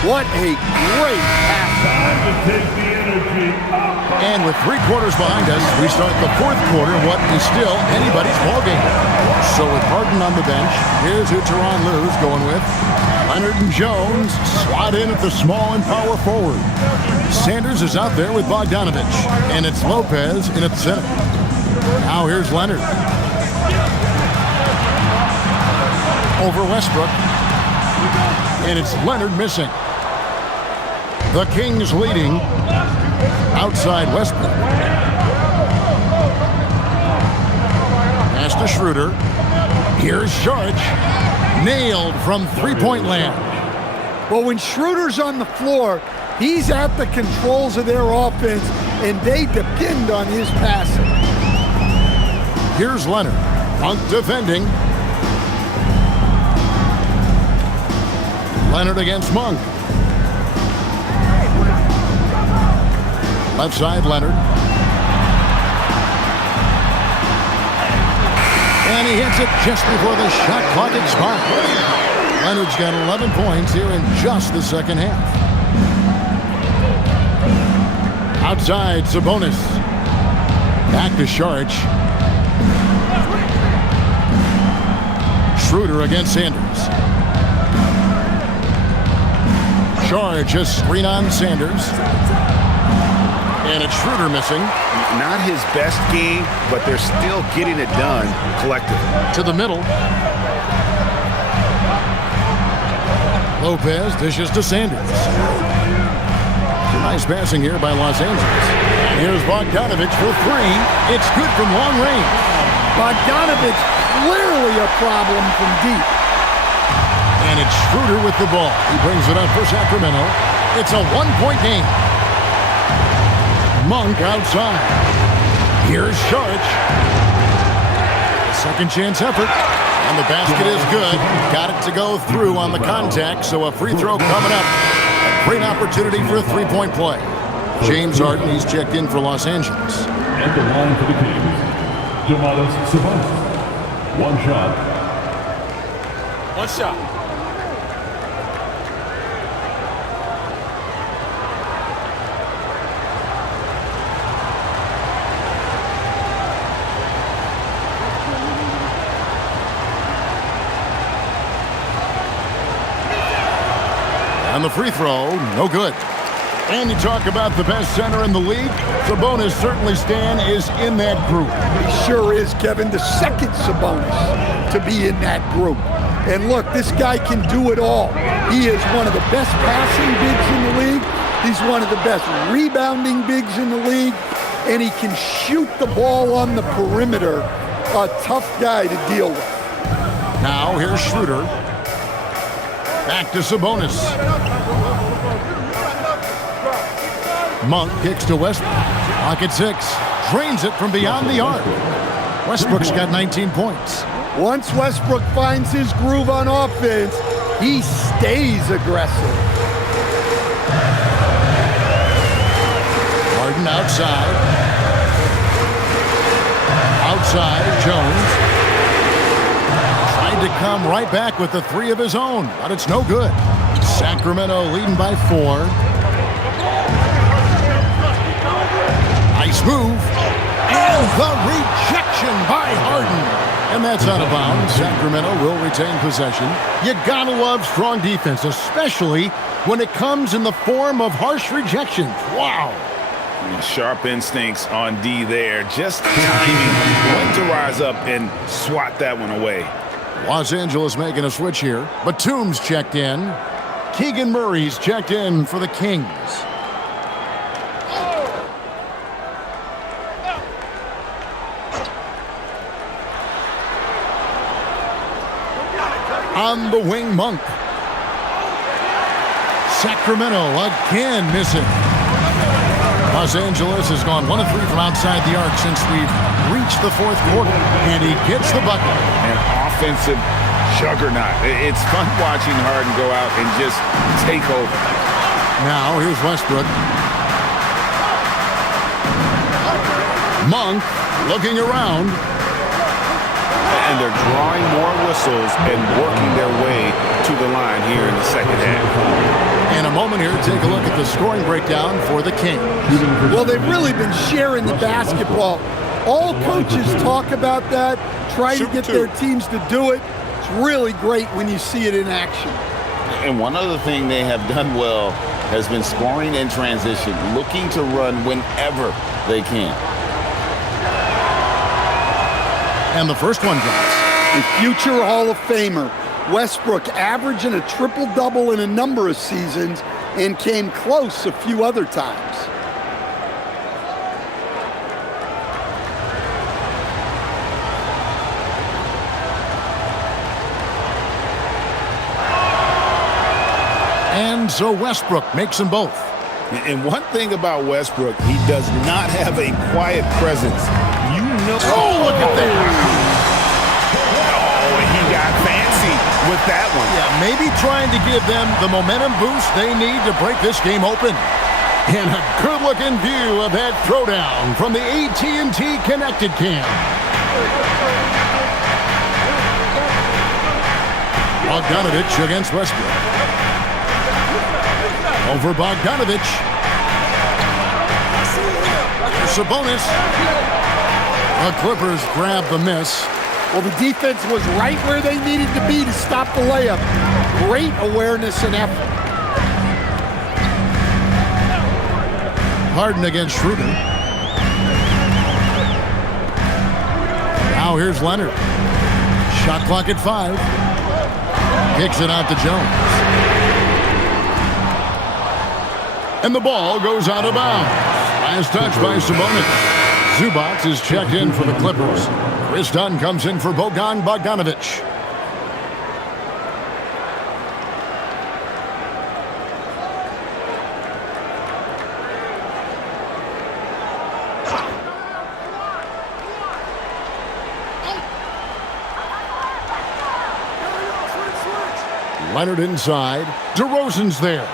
What a great pass. Time to take the energy up. And with 3 quarters behind us, we start the fourth quarter, what is still anybody's ballgame. So with Harden on the bench, here's who Tyronn Lue's going with. Leonard and Jones slot in at the small and power forward. Sanders is out there with Bogdanovich, and it's Lopez in at center. Now here's Leonard. Over Westbrook, and it's Leonard missing. The Kings leading outside Westbrook. Pass to Schroeder. Here's Sharch. Nailed from three-point land. Well, when Schroeder's on the floor, he's at the controls of their offense, and they depend on his passing. Here's Leonard. Monk defending. Leonard against Monk. Left side, Leonard. And he hits it just before the shot clock expires. Leonard's got 11 points here in just the second half. Outside, Sabonis. Back to Sharch. Schroeder against Sanders. Sharch, a screen on Sanders. And it's Schroeder missing. Not his best game, but they're still getting it done collectively. To the middle. Lopez dishes to Sanders. Nice passing here by Los Angeles. Here's Bogdanovich for 3. It's good from long range. Bogdanovich clearly a problem from deep. And it's Schroeder with the ball. He brings it up for Sacramento. It's a 1-point game. Monk outside. Here's Sharch. A second chance effort. And the basket is good. Got it to go through on the contact, so a free throw coming up. A great opportunity for a 3-point play. James Harden, he's checked in for Los Angeles. And the line for the Kings. Domantas Sabonis. 1 shot. 1 shot. And the free throw, no good. And you talk about the best center in the league, Sabonis certainly, Stan, is in that group. He sure is, Kevin, the second Sabonis to be in that group. And look, this guy can do it all. He is one of the best passing bigs in the league. He's one of the best rebounding bigs in the league. And he can shoot the ball on the perimeter. A tough guy to deal with. Now here's Schroeder. Back to Sabonis. Monk kicks to Westbrook. Pocket 6. Drains it from beyond the arc. Westbrook's got 19 points. Once Westbrook finds his groove on offense, he stays aggressive. Harden outside. Outside, Jones. Tried to come right back with the 3 of his own, but it's no good. Sacramento leading by 4. Nice move. And the rejection by Harden. And that's out of bounds. Sacramento will retain possession. You gotta love strong defense, especially when it comes in the form of harsh rejections. Wow. Sharp instincts on D there. Just timing when to rise up and swat that one away. Los Angeles making a switch here. Batum's checked in. Keegan Murray's checked in for the Kings. On the wing, Monk. Sacramento again missing. Los Angeles has gone 1 of 3 from outside the arc since we've reached the fourth quarter, and he gets the bucket. An offensive juggernaut. It's fun watching Harden go out and just take over. Now here's Westbrook. Monk looking around. And they're drawing more whistles and working their way to the line here in the second half. In a moment here, take a look at the scoring breakdown for the Kings. Well, they've really been sharing the basketball. All coaches talk about that, try to get their teams to do it. It's really great when you see it in action. And one other thing they have done well has been scoring in transition, looking to run whenever they can. And the first one drops. A future Hall of Famer, Westbrook averaging a triple-double in a number of seasons and came close a few other times. And so Westbrook makes them both. And one thing about Westbrook, he does not have a quiet presence. You know. Oh, look at that. Oh, and he got fancy with that one. Yeah, maybe trying to give them the momentum boost they need to break this game open. And a good-looking view of that throwdown from the AT&T Connected cam. Bogdanovich against Westbrook. Over Bogdanovich. Sabonis. The Clippers grab the miss. Well, the defense was right where they needed to be to stop the layup. Great awareness and effort. Harden against Schroeder. Now here's Leonard. Shot clock at 5. Kicks it out to Jones. And the ball goes out of bounds. Last touch by Sabonis. Zubac is checked in for the Clippers. Chris Dunn comes in for Bogdanovich. Leonard inside. DeRozan's there.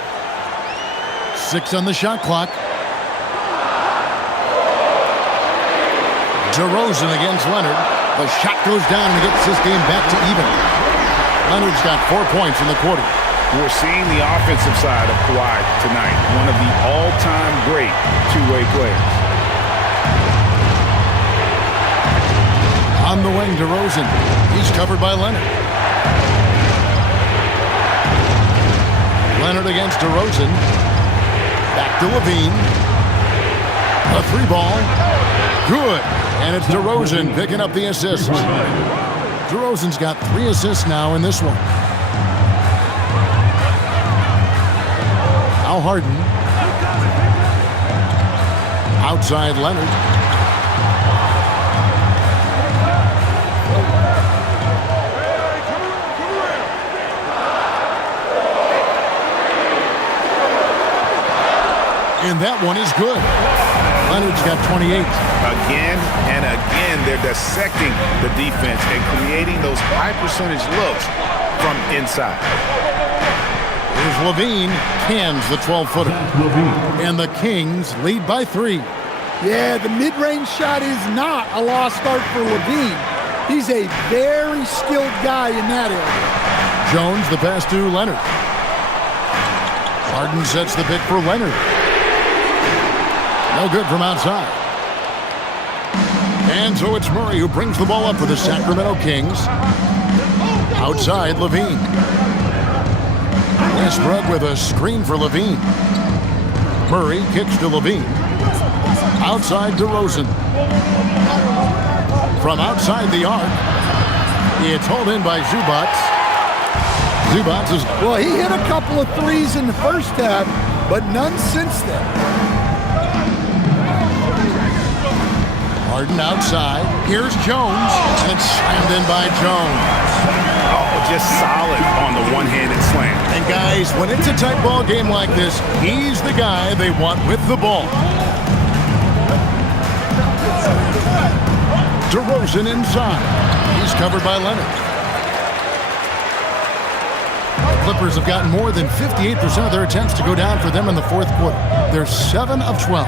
6 on the shot clock. DeRozan against Leonard. The shot goes down and gets this game back to even. Leonard's got 4 points in the quarter. We're seeing the offensive side of Kawhi tonight. One of the all-time great two-way players. On the wing, DeRozan. He's covered by Leonard. Leonard against DeRozan. Back to Levine. A 3-ball. Good. And it's DeRozan picking up the assist. DeRozan's got 3 assists now in this one. Now Harden. Outside Leonard. And that one is good. Leonard's got 28. Again and again, they're dissecting the defense and creating those high percentage looks from inside. Here's Levine, cans the 12-footer. And the Kings lead by 3. Yeah, the mid-range shot is not a lost art for Levine. He's a very skilled guy in that area. Jones, the pass to Leonard. Harden sets the pick for Leonard. No good from outside. And so it's Murray who brings the ball up for the Sacramento Kings. Outside, Levine. Westbrook with a screen for Levine. Murray kicks to Levine. Outside DeRozan. From outside the arc, it's hauled in by Zubac. Zubac is... Well, he hit a couple of threes in the first half, but none since then. Harden outside. Here's Jones, and it's slammed in by Jones. Oh, just solid on the one-handed slam. And guys, when it's a tight ball game like this, he's the guy they want with the ball. DeRozan inside. He's covered by Leonard. The Clippers have gotten more than 58% of their attempts to go down for them in the fourth quarter. They're 7 of 12.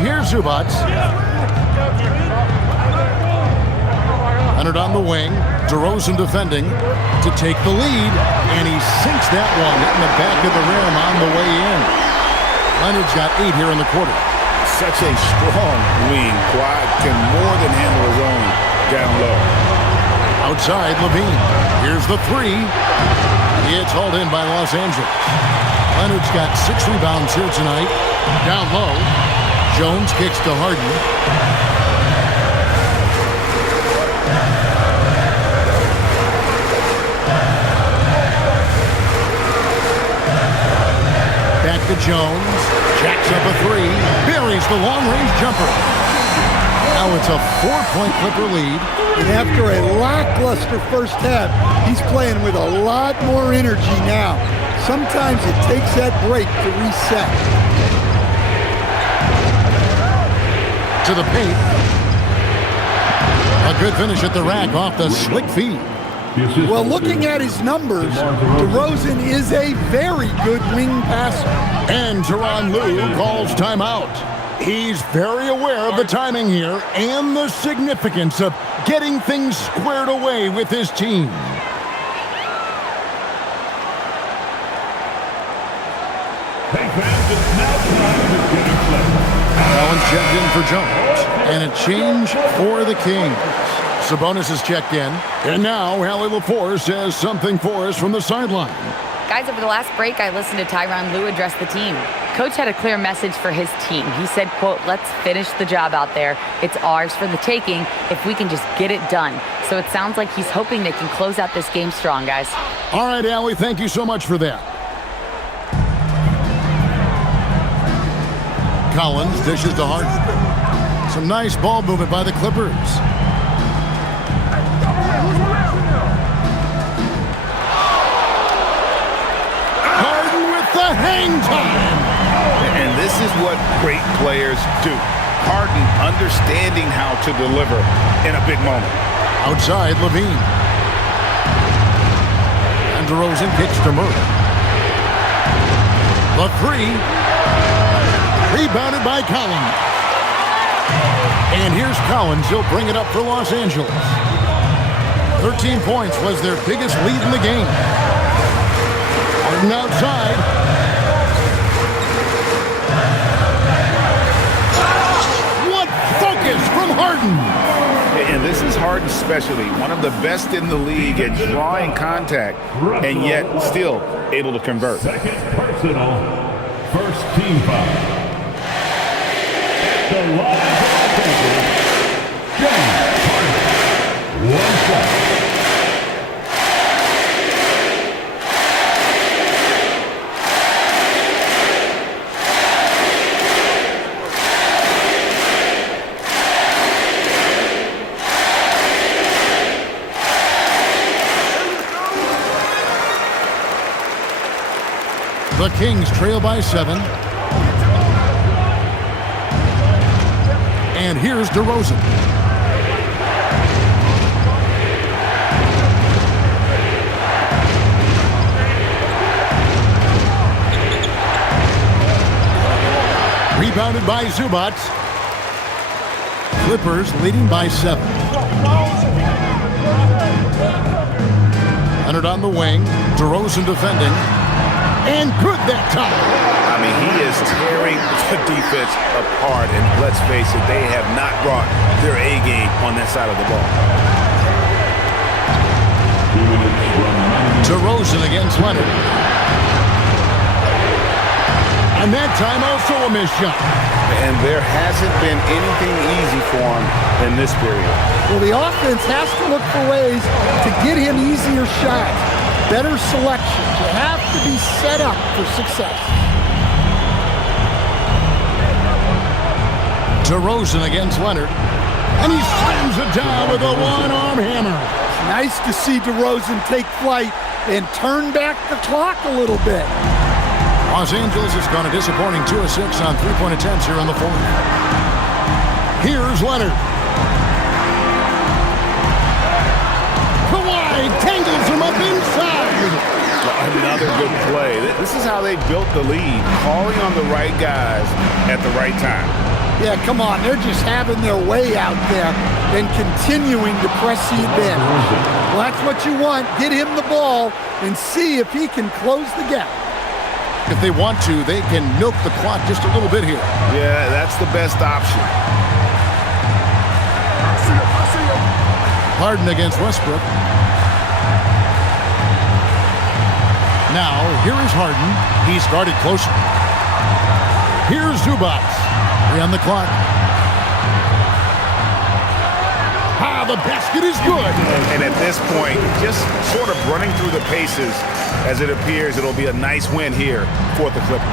Here's Zubac. Leonard on the wing. DeRozan defending to take the lead. And he sinks that one in the back of the rim on the way in. Leonard's got 8 here in the quarter. Such a strong wing. Quad can more than handle his own down low. Outside, Levine. Here's the three. It's hauled in by Los Angeles. Leonard's got 6 rebounds here tonight. Down low. Jones kicks to Harden. Back to Jones. Jacks up a 3. Buries the long-range jumper. Now it's a 4-point Clipper lead. And after a lackluster first half, he's playing with a lot more energy now. Sometimes it takes that break to reset. To the paint. A good finish at the rack off the slick feed. Well, looking at his numbers, DeRozan is a very good wing passer. And Tyronn Lue calls timeout. He's very aware of the timing here and the significance of getting things squared away with his team. Hey fans, it's now time to get it played. Allen's checked in for Jones. And a change for the Kings. Sabonis has checked in. And now Allie LaForce says something for us from the sideline. Guys, over the last break, I listened to Tyronn Lue address the team. Coach had a clear message for his team. He said, quote, "Let's finish the job out there. It's ours for the taking if we can just get it done." So it sounds like he's hoping they can close out this game strong, guys. All right, Allie, thank you so much for that. Collins dishes to Harden. Some nice ball movement by the Clippers. Harden with the hang time. And this is what great players do. Harden understanding how to deliver in a big moment. Outside, Levine. And DeRozan kicks to Murray. The three. Rebounded by Collins. And here's Collins. He'll bring it up for Los Angeles. 13 points was their biggest lead in the game. Harden outside. What focus from Harden. And this is Harden's specialty. One of the best in the league at drawing contact and yet still able to convert. Second personal. First team foul. The line James Harden. One shot. The Kings trail by 7. And here's DeRozan. Rebounded by Zubac. Clippers leading by 7. Leonard on the wing. DeRozan defending. And good that time. I mean, he is tearing the defense apart. And let's face it, they have not brought their A game on that side of the ball. DeRozan against Leonard. And that time also a missed shot. And there hasn't been anything easy for him in this period. Well, the offense has to look for ways to get him easier shots, better selections. You have to be set up for success. DeRozan against Leonard. And he slams it down with a one-arm hammer. It's nice to see DeRozan take flight and turn back the clock a little bit. Los Angeles has gone a disappointing 2 of 6 on three-point attempts here in the fourth. Here's Leonard. Kawhi tangles him up inside. Another good play. This is how they built the lead, calling on the right guys at the right time. Yeah, come on. They're just having their way out there and continuing to press the advantage. Well, that's what you want. Get him the ball and see if he can close the gap. If they want to, they can milk the clock just a little bit here. Yeah, that's the best option. Harden against Westbrook. Now, here is Harden. He's guarded closer. Here's Zubac. 3 on the clock. The basket is good. And at this point, just sort of running through the paces as it appears it'll be a nice win here for the Clippers.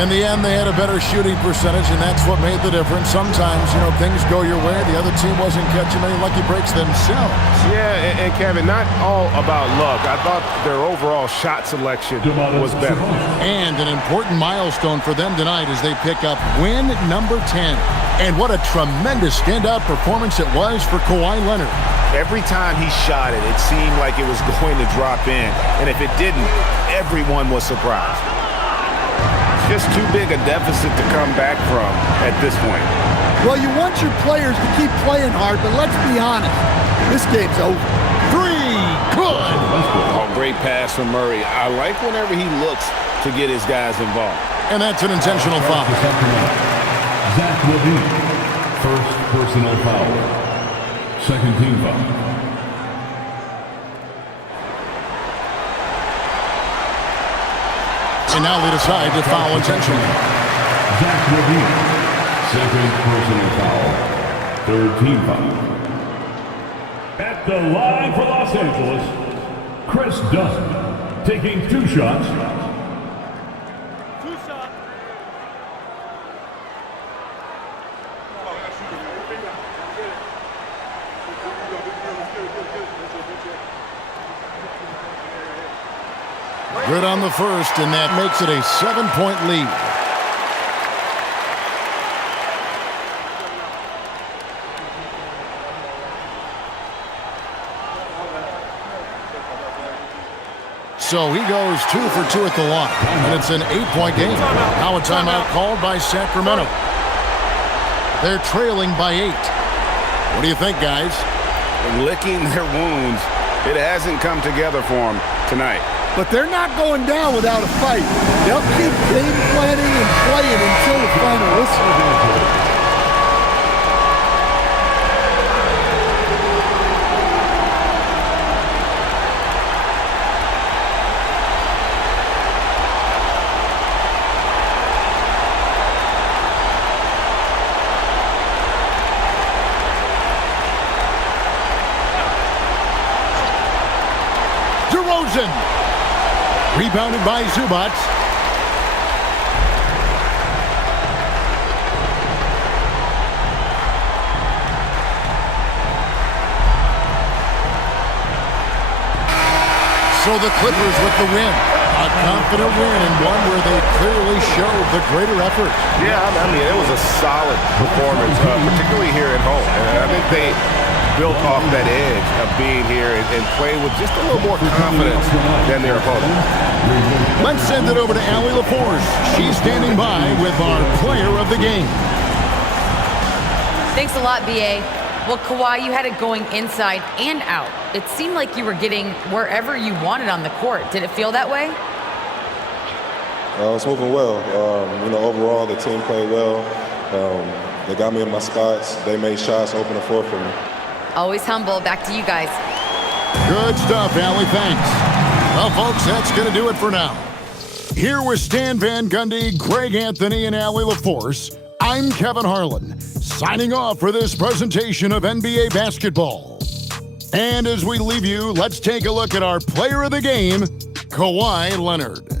In the end, they had a better shooting percentage, and that's what made the difference. Sometimes, things go your way. The other team wasn't catching many lucky breaks themselves. Yeah, and Kevin, not all about luck. I thought their overall shot selection was better. And an important milestone for them tonight as they pick up win number 10. And what a tremendous standout performance it was for Kawhi Leonard. Every time he shot it, it seemed like it was going to drop in. And if it didn't, everyone was surprised. Just too big a deficit to come back from at this point. Well, you want your players to keep playing hard, but let's be honest. This game's over. 3, good. Oh, great pass from Murray. I like whenever he looks to get his guys involved. And that's an intentional foul. Zach Levine, first personal foul. Second team foul. And now they decide to foul intentionally. Zach Levine, second personal foul. Third team foul. At the line for Los Angeles, Chris Dunn, taking 2 shots. Good on the first, and that makes it a 7-point lead. So he goes 2 for 2 at the line, and it's an 8-point game. Now a timeout called by Sacramento. They're trailing by 8. What do you think, guys? Licking their wounds. It hasn't come together for them tonight. But they're not going down without a fight. They'll keep game planning and playing until the final whistle. DeRozan. Rebounded by Zubac. So the Clippers with the win. A confident win and one where they clearly showed the greater effort. Yeah, I mean, it was a solid performance, particularly here at home. And I think they built off that edge of being here and played with just a little more confidence than their opponent. Let's send it over to Allie LaForce. She's standing by with our player of the game. Thanks a lot, BA. Well, Kawhi, you had it going inside and out. It seemed like you were getting wherever you wanted on the court. Did it feel that way? It's moving well. Overall, the team played well. They got me in my spots. They made shots, open the floor for me. Always humble. Back to you guys. Good stuff, Allie. Thanks. Well, folks, that's going to do it for now. Here with Stan Van Gundy, Greg Anthony, and Allie LaForce, I'm Kevin Harlan, signing off for this presentation of NBA basketball. And as we leave you, let's take a look at our player of the game, Kawhi Leonard.